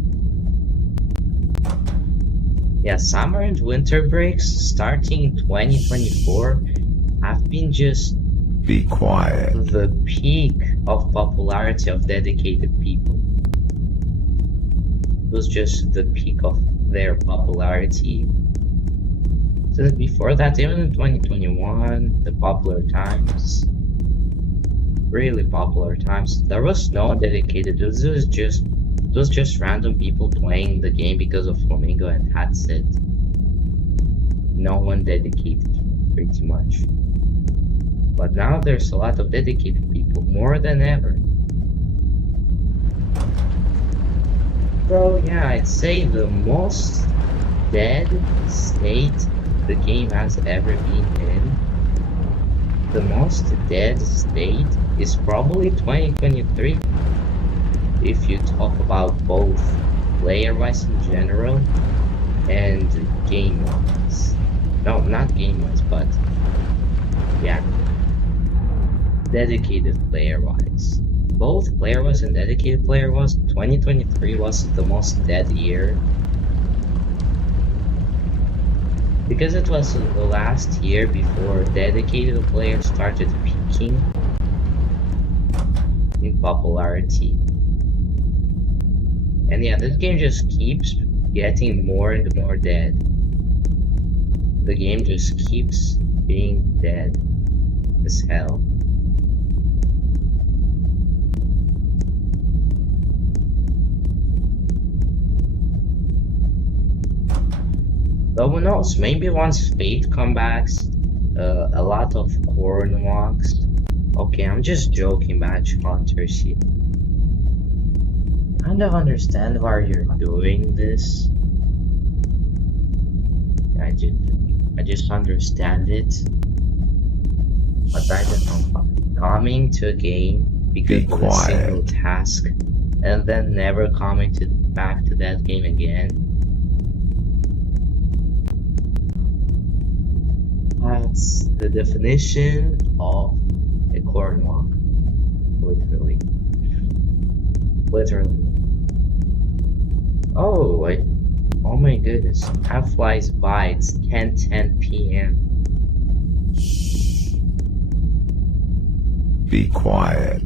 Yeah, summer and winter breaks starting 2024 have been just be quiet. The peak of popularity of dedicated people. It was just the peak of their popularity. So before that, even in 2021, the popular times, really popular times, there was no one dedicated. It was just random people playing the game because of Flamingo, and that's it. No one dedicated, pretty much. But now there's a lot of dedicated people, more than ever. So yeah, I'd say the most dead state the game has ever been in the most dead state is probably 2023. If you talk about both player-wise in general and game-wise. No, not game-wise, but yeah, dedicated player-wise. Both player-wise and dedicated player-wise, 2023 was the most dead year. Because it was the last year before dedicated players started peaking in popularity. And yeah, this game just keeps getting more and more dead. The game just keeps being dead as hell. But who knows, maybe once Fate comes back, a lot of corn walks. Okay, I'm just joking, Batch Hunters here. I kind of understand why you're doing this. I just understand it. But I don't know. Coming to a game because of a single task and then never coming back to that game again. That's the definition of a corn walk. Literally. Oh my goodness. Time flies by. It's 10:10 p.m. Be quiet.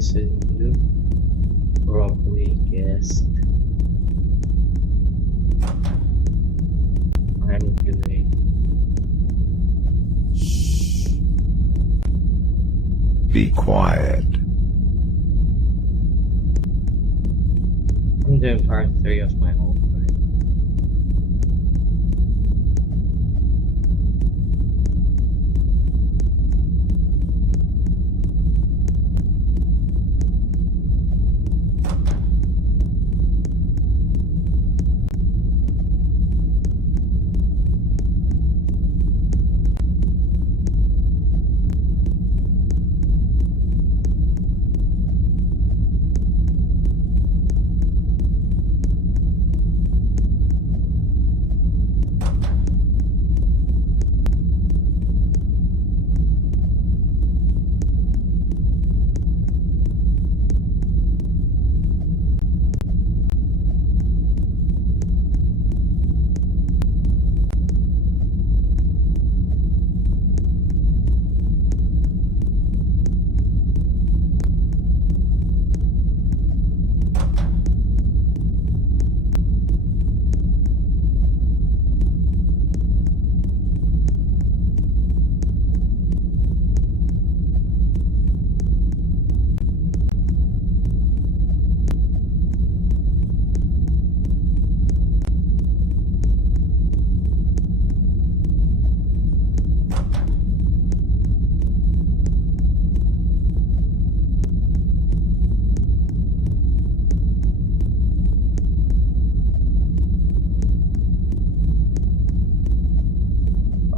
So you probably guessed I'm doing. Be quiet. I'm doing part 3 of my whole plan.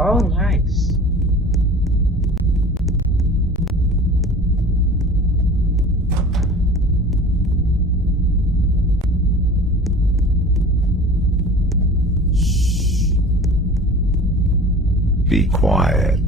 Oh, nice. Be quiet.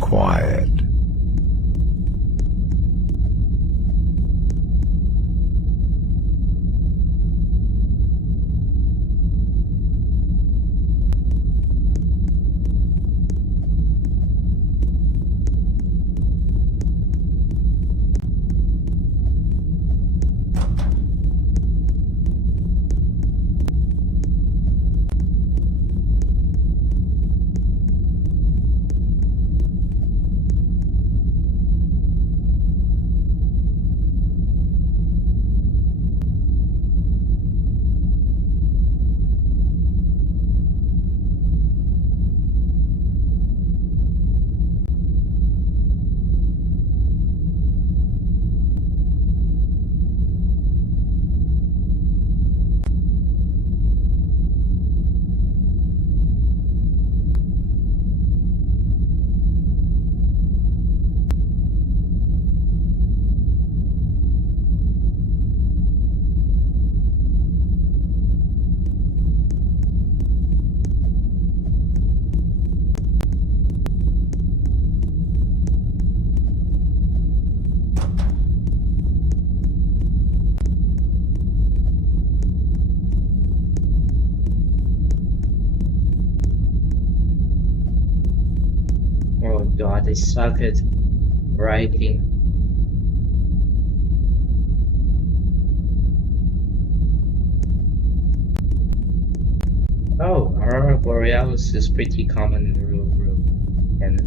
quiet. Oh god, I suck at writing. Oh, aurora borealis is pretty common in the real world, and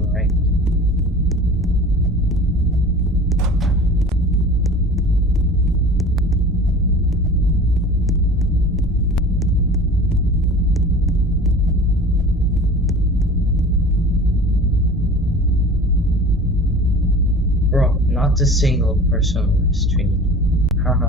alright. Bro, not a single personal restraint. Haha.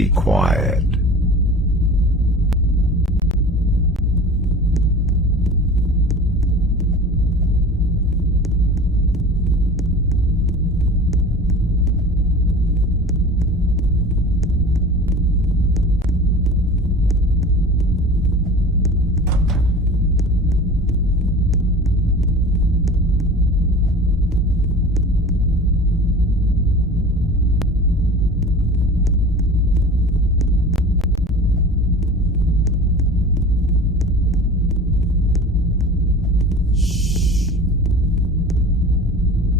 Be quiet.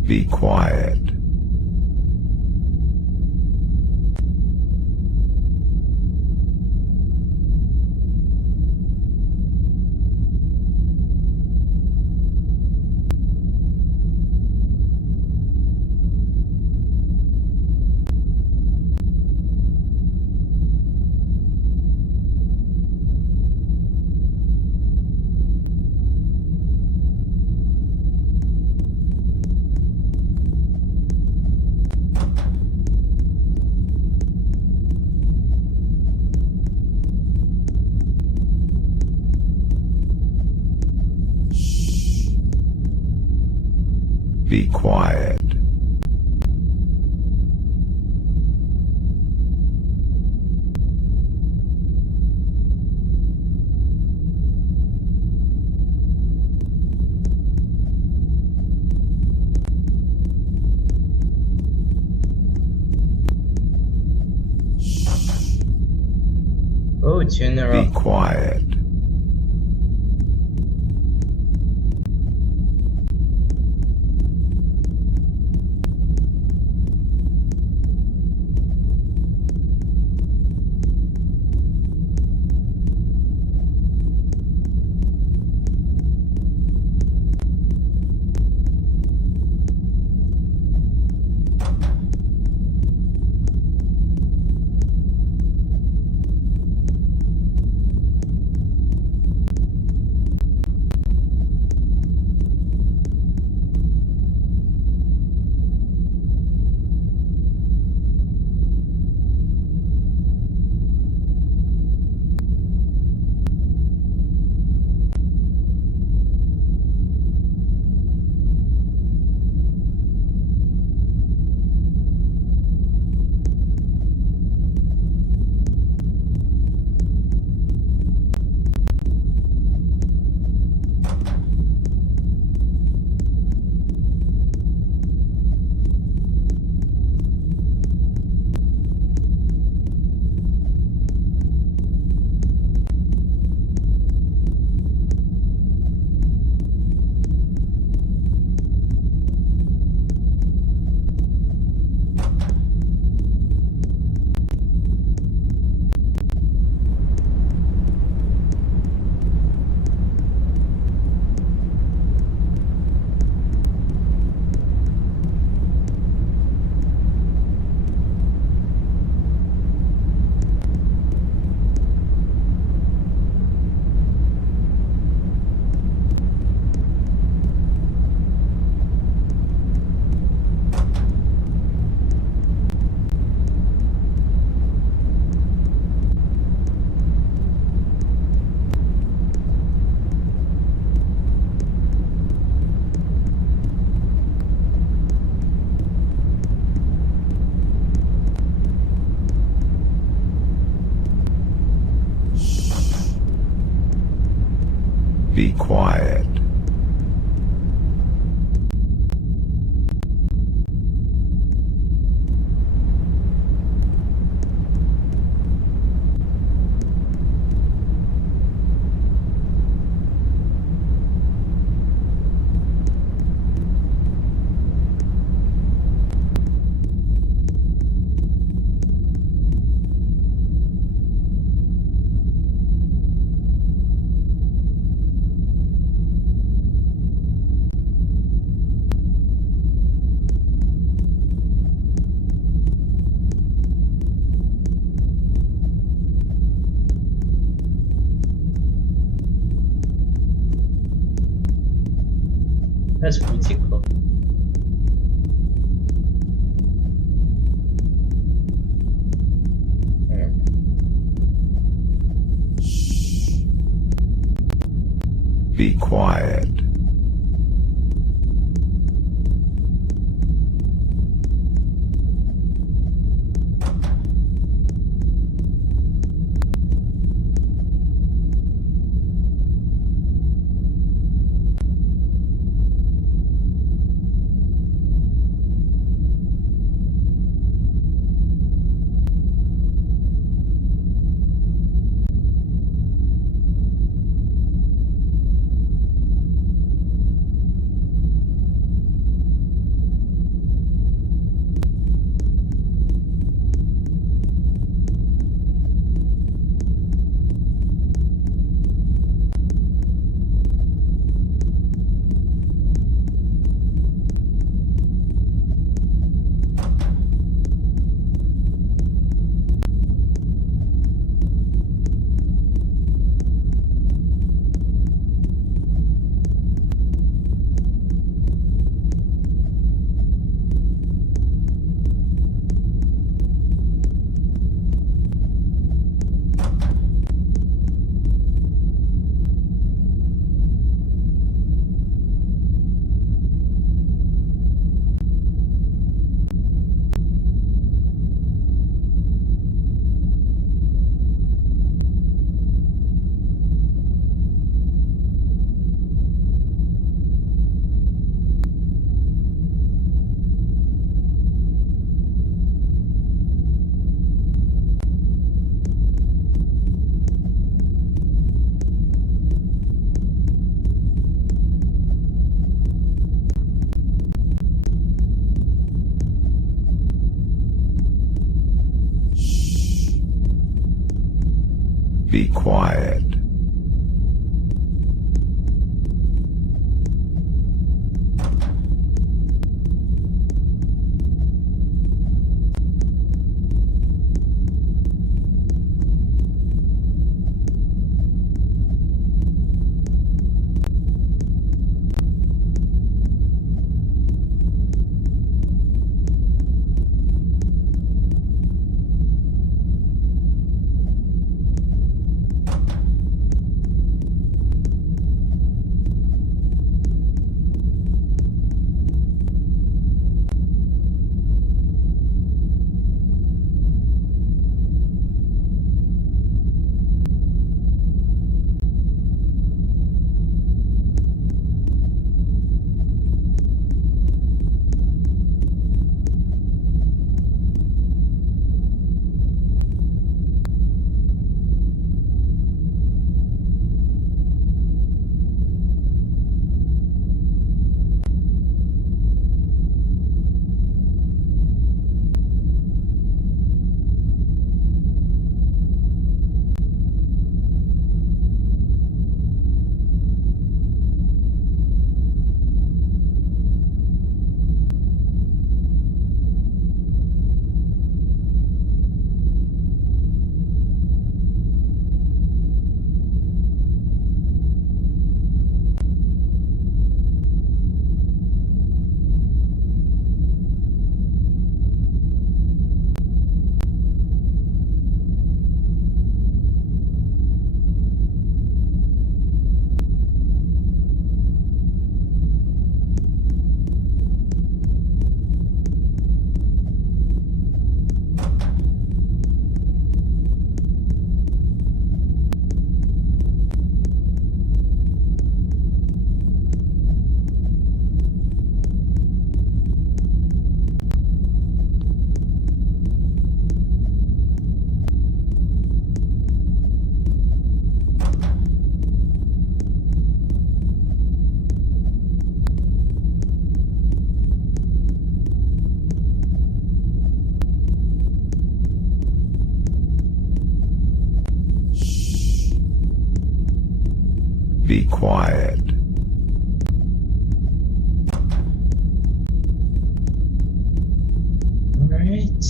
Be quiet. Be quiet. Oh, 2 in a row. Be quiet. Be quiet. That's pretty cool. Be quiet. Be quiet. Be quiet. Alright.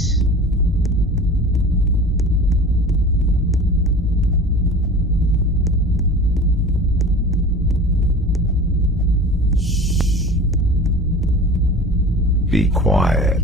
Be quiet.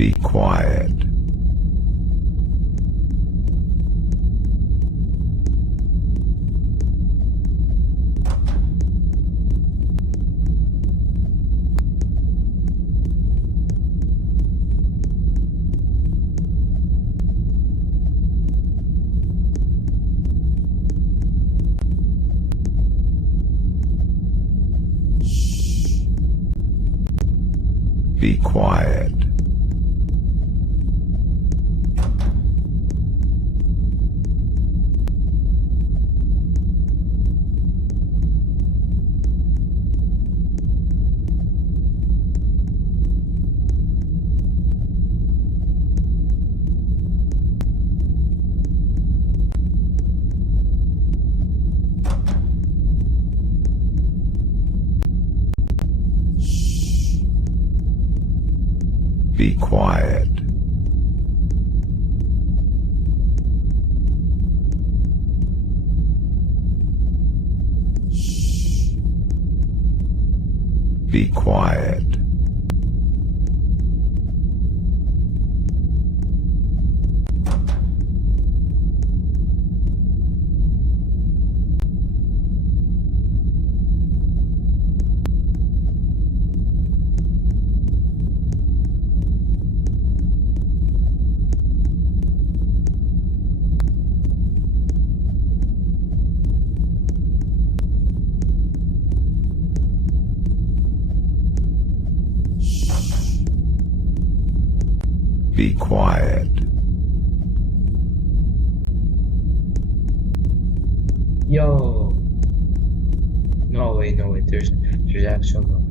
Be quiet. Be quiet. Be quiet. Be quiet. Be quiet. Yo! No way, there's actually no way.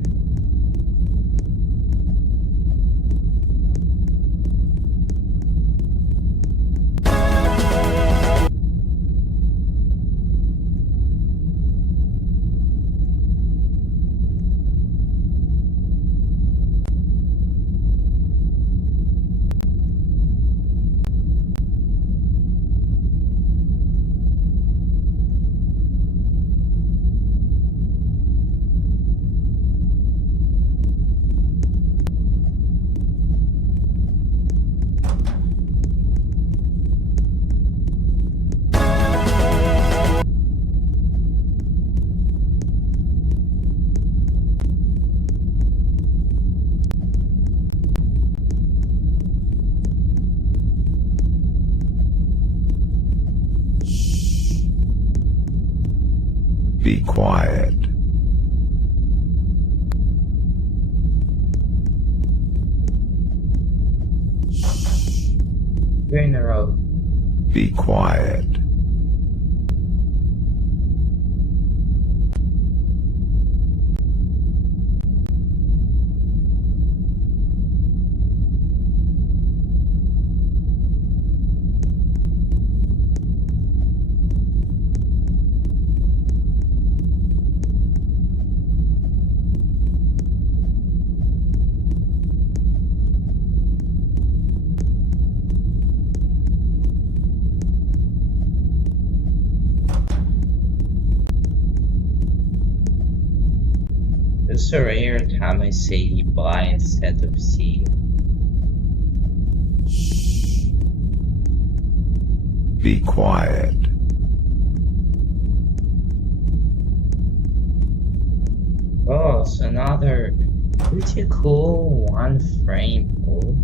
Be quiet. You're in a row. Be quiet. This is a rare time I say buy instead of see. Be quiet. Oh, it's another pretty cool one frame pull.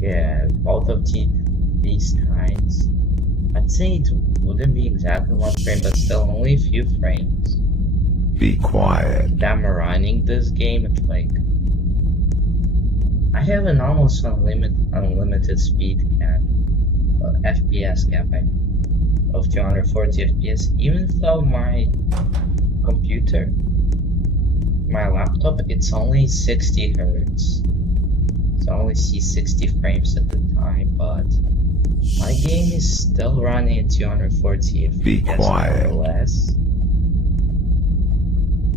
Yeah, both of these times. I'd say it wouldn't be exactly one frame, but still only a few frames. Be quiet. Damn, running this game, it's like I have an almost unlimited speed cap, FPS cap, I mean, of 240 FPS. Even though my computer, my laptop, it's only 60 hertz, so I only see 60 frames at the time, but my game is still running at 240 Be FPS quiet. more or less.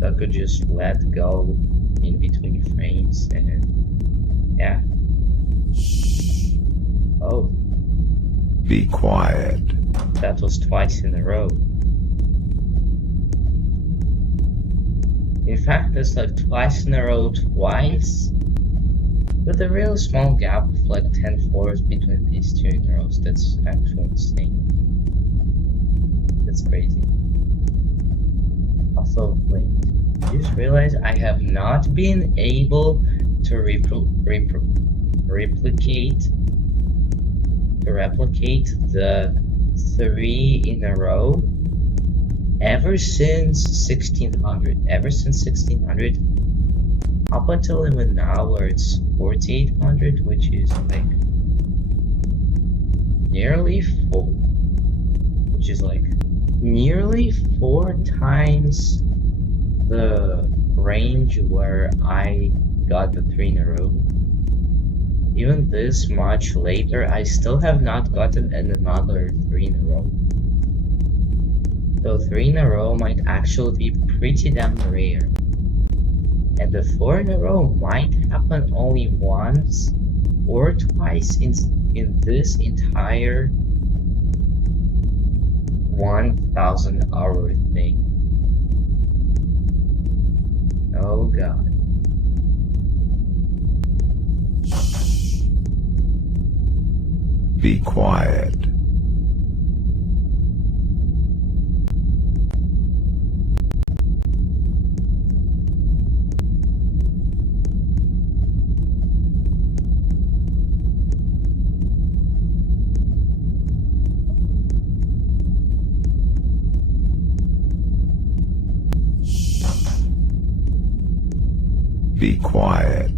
So I could just let go in between frames and yeah. Oh, Be quiet. that was twice in a row. In fact, that's like twice in a row, twice with a real small gap of like 10 floors between these two in rows. That's actually insane. That's crazy. Also, wait, you just realized I have not been able to replicate the 3 in a row ever since 1600. Ever since 1600, up until even now, where it's 4800, which is like nearly full, which is like nearly 4 times the range where I got the 3 in a row. Even this much later, I still have not gotten another 3 in a row. So 3 in a row might actually be pretty damn rare. And the 4 in a row might happen only once or twice in this entire 1000 hour thing. Oh god. Be quiet. Be quiet.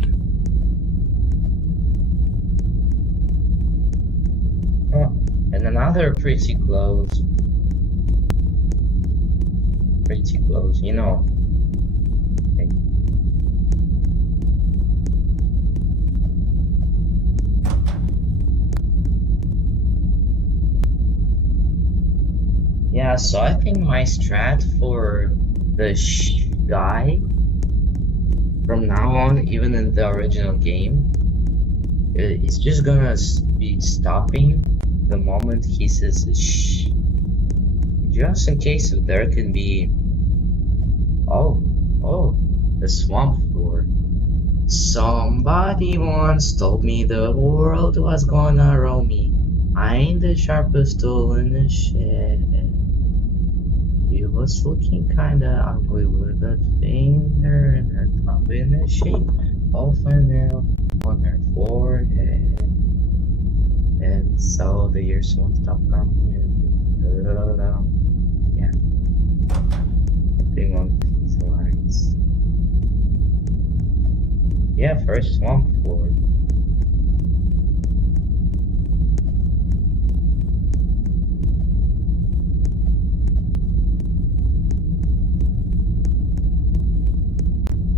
Oh, and another pretty close, you know. Okay. Yeah, so I think my strat for the guy from now on, even in the original game, it's just gonna be stopping the moment he says shh. Just in case there can be the swamp floor. Somebody once told me the world was gonna roll me. I ain't the sharpest tool in the shed. She was looking kinda ugly with that finger and her thumb in the shape of a nail on her forehead. And so the years won't stop coming. Yeah. Something on these lines. Yeah, first swamp floor.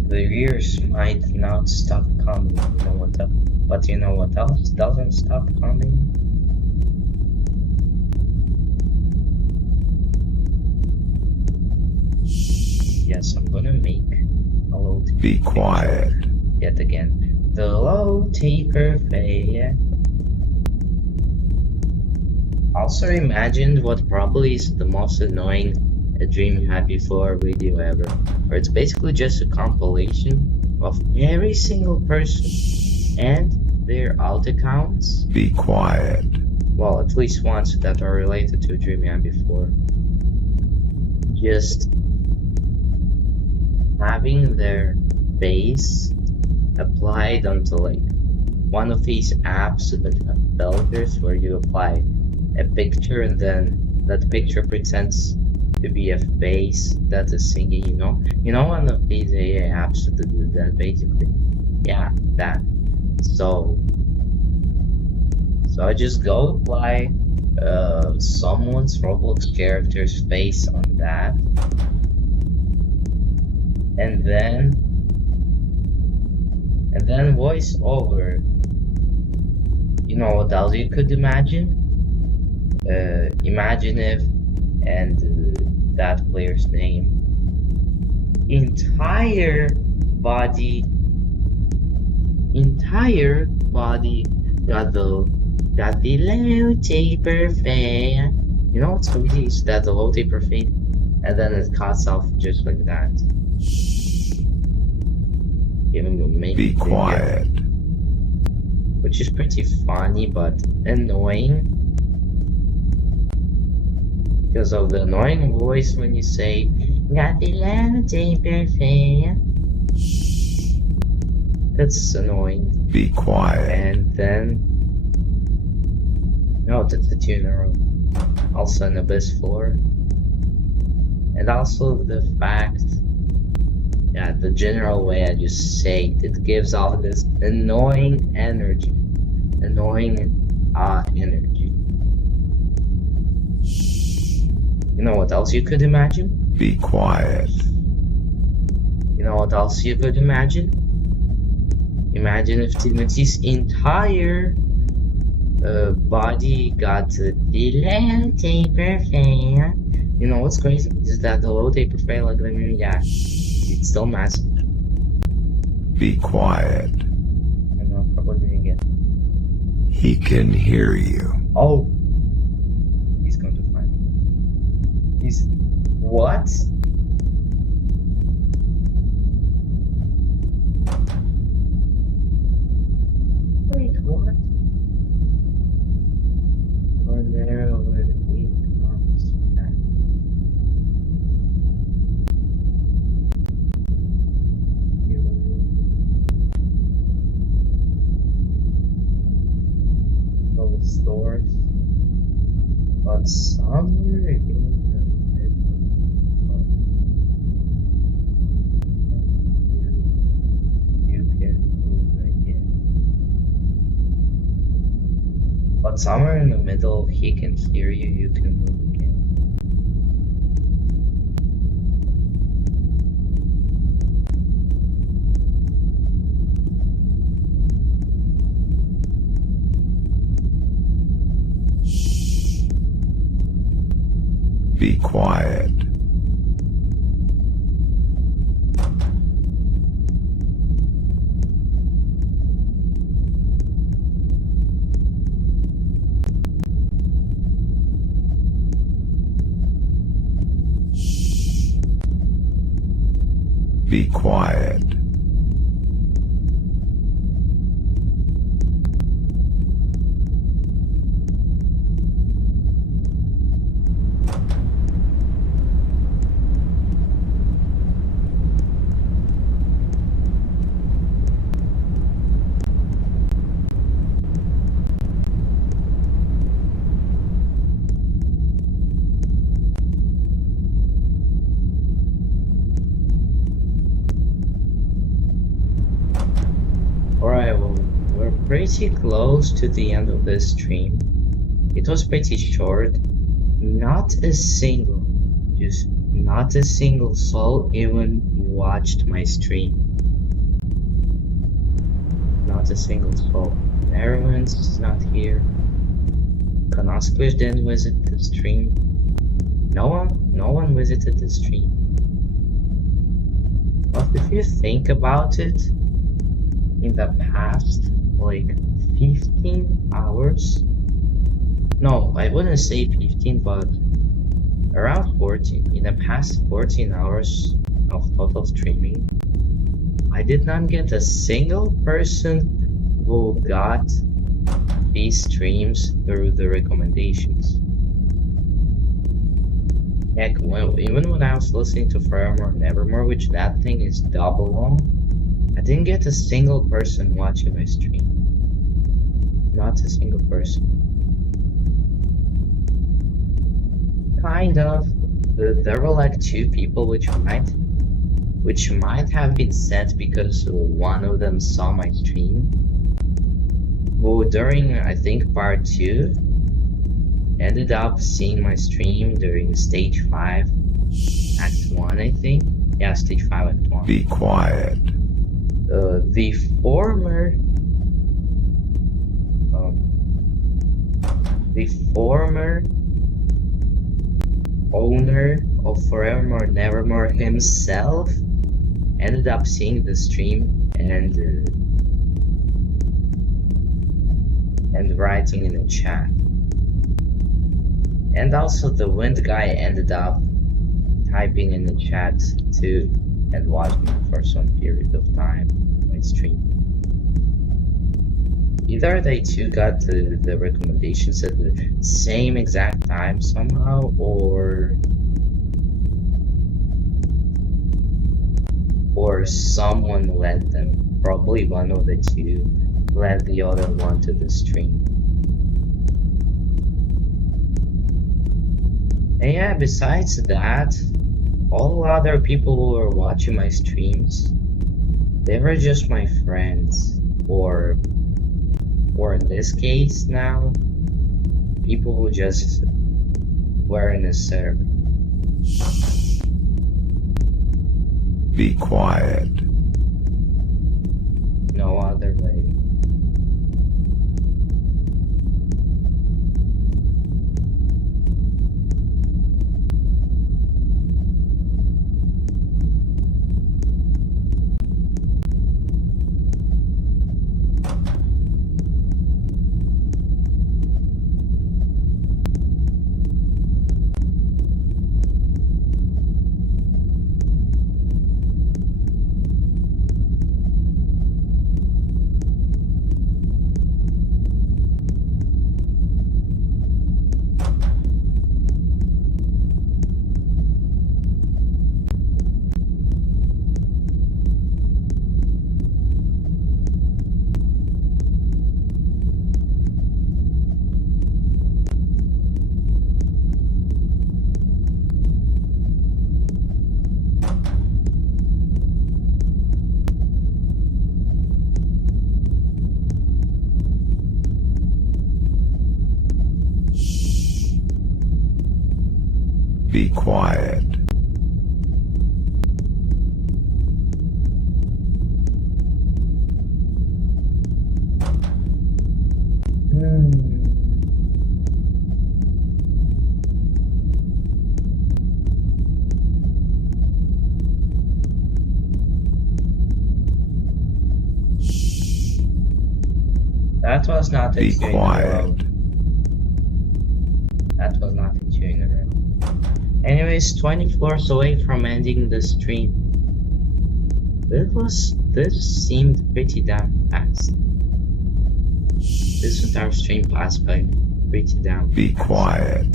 The years might not stop coming, you know what else? But you know what else doesn't stop coming? Yes, I'm gonna make a low taper. Be quiet. Yet again. The low taper fade. Also imagined what probably is the most annoying A Dream You Had Before video ever, where it's basically just a compilation of every single person and their alt accounts. Be quiet. Well, at least ones that are related to A Dream You Had Before. Just having their face applied onto like one of these apps that have filters where you apply a picture and then that picture pretends to be a face that is singing, you know one of these AI apps that do that basically. Yeah, that. So I just go apply someone's Roblox character's face on that, and then voice over. You know what else you could imagine? Imagine if, and that player's name, entire body got the low taper fade. You know what's crazy is that the low taper fade, and then it cuts off just like that. Even Be quiet. which is pretty funny but annoying because of the annoying voice when you say got the latte perfect. That's annoying. Be quiet. And then no, that's the tuner, also an abyss floor, and also the fact, yeah, the general way I just say it gives off this annoying energy. You know what else you could imagine? Be quiet. You know what else you could imagine? Imagine if Timothy's entire body got the latte perfect. You know what's crazy? Is that the latte perfect, like, yeah, it's still massive. Be quiet. I know, probably again. He can hear you. Oh, he's going to find me. He's what? Wait, what? Or there, over the week, stores, but somewhere in the middle you can move again. But somewhere in the middle he can hear you, you can move again. Be quiet. Be quiet. Alright, well, we're pretty close to the end of this stream. It was pretty short. Not a single soul even watched my stream. Not a single soul. Everyone's not here. Kanoskwish didn't visit the stream. No one visited the stream. But if you think about it, in the past, like 15 hours, no, I wouldn't say 15, but around 14, in the past 14 hours of total streaming, I did not get a single person who got these streams through the recommendations. Heck, even when I was listening to Forevermore and Evermore, which that thing is double long, I didn't get a single person watching my stream. Not a single person. Kind of. There were like 2 people which might have been sent because one of them saw my stream. Who during, I think, part 2 ended up seeing my stream during stage 5, act 1, I think. Yeah, stage 5, act 1. Be quiet. The former owner of Forevermore Nevermore himself ended up seeing the stream and writing in the chat. And also the wind guy ended up typing in the chat too and watching for some period of time my stream. Either they two got the recommendations at the same exact time somehow, or someone led them. Probably one of the two led the other one to the stream. And yeah, besides that, all other people who were watching my streams, they were just my friends, or in this case now, people who just were in a server. Be quiet. No other way. Be quiet. That was not Be a two in a quiet. row. That was not a two in a row. Anyways, 20 floors away from ending the stream. This seemed pretty damn fast. This entire stream passed by pretty damn fast. Be quiet.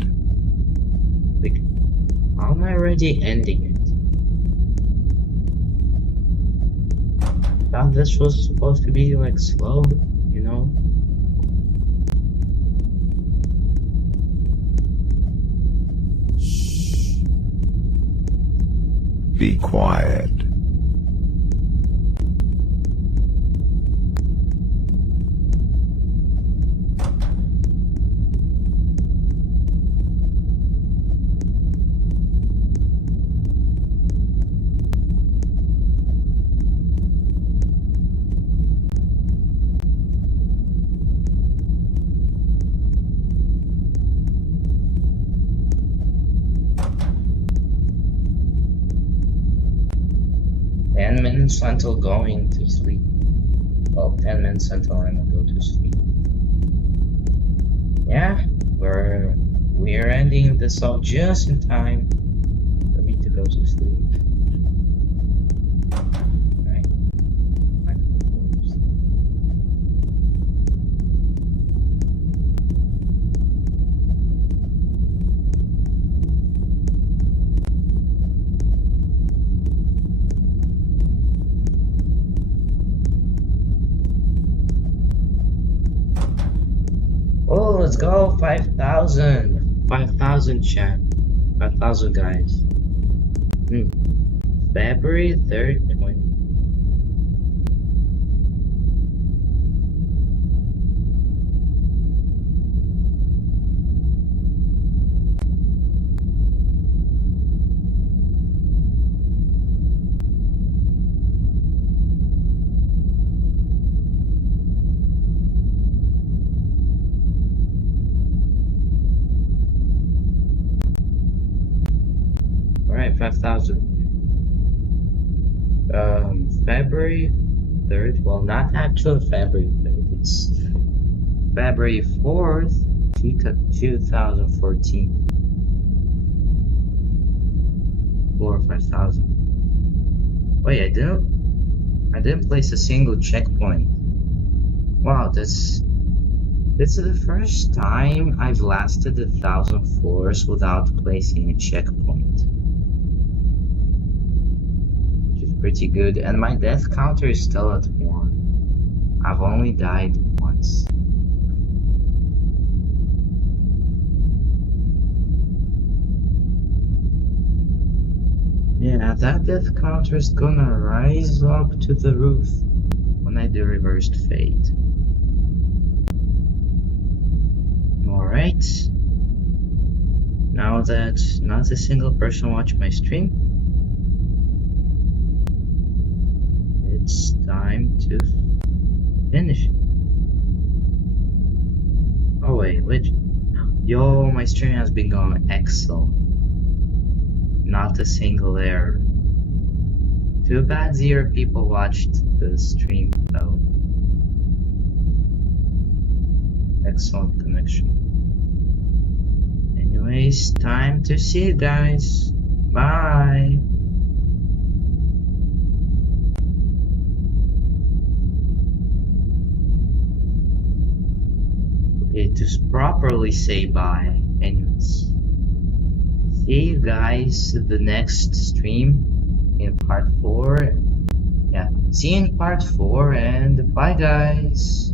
Like, how am I already ending it? Thought this was supposed to be like slow, you know? Be quiet. Until going to sleep. Well, 10 minutes until I'm gonna go to sleep. Yeah, we're ending this off just in time for me to go to sleep. Right. Oh, let's go! 5,000! 5,000 chat. 5,000 guys. February 3rd, 20. Alright, 5,000. February 3rd. Well, not actual February 3rd. It's February 4th, 2014. 4 or 5,000. Wait, I didn't place a single checkpoint. Wow, that's This is the first time I've lasted 1,000 floors without placing a checkpoint, which is pretty good, and my death counter is still at 1. I've only died once. Yeah, that death counter is gonna rise up to the roof when I do reversed fate. Alright. Now that not a single person watched my stream, it's time to finish. Oh wait. Yo, my stream has been going excellent. Not a single error. Too bad 0 people watched the stream though. Excellent connection. Anyways, time to see you guys. Bye. Okay, to properly say bye. Anyways, see you guys in the next stream in part 4. Yeah, see you in part 4 and bye guys.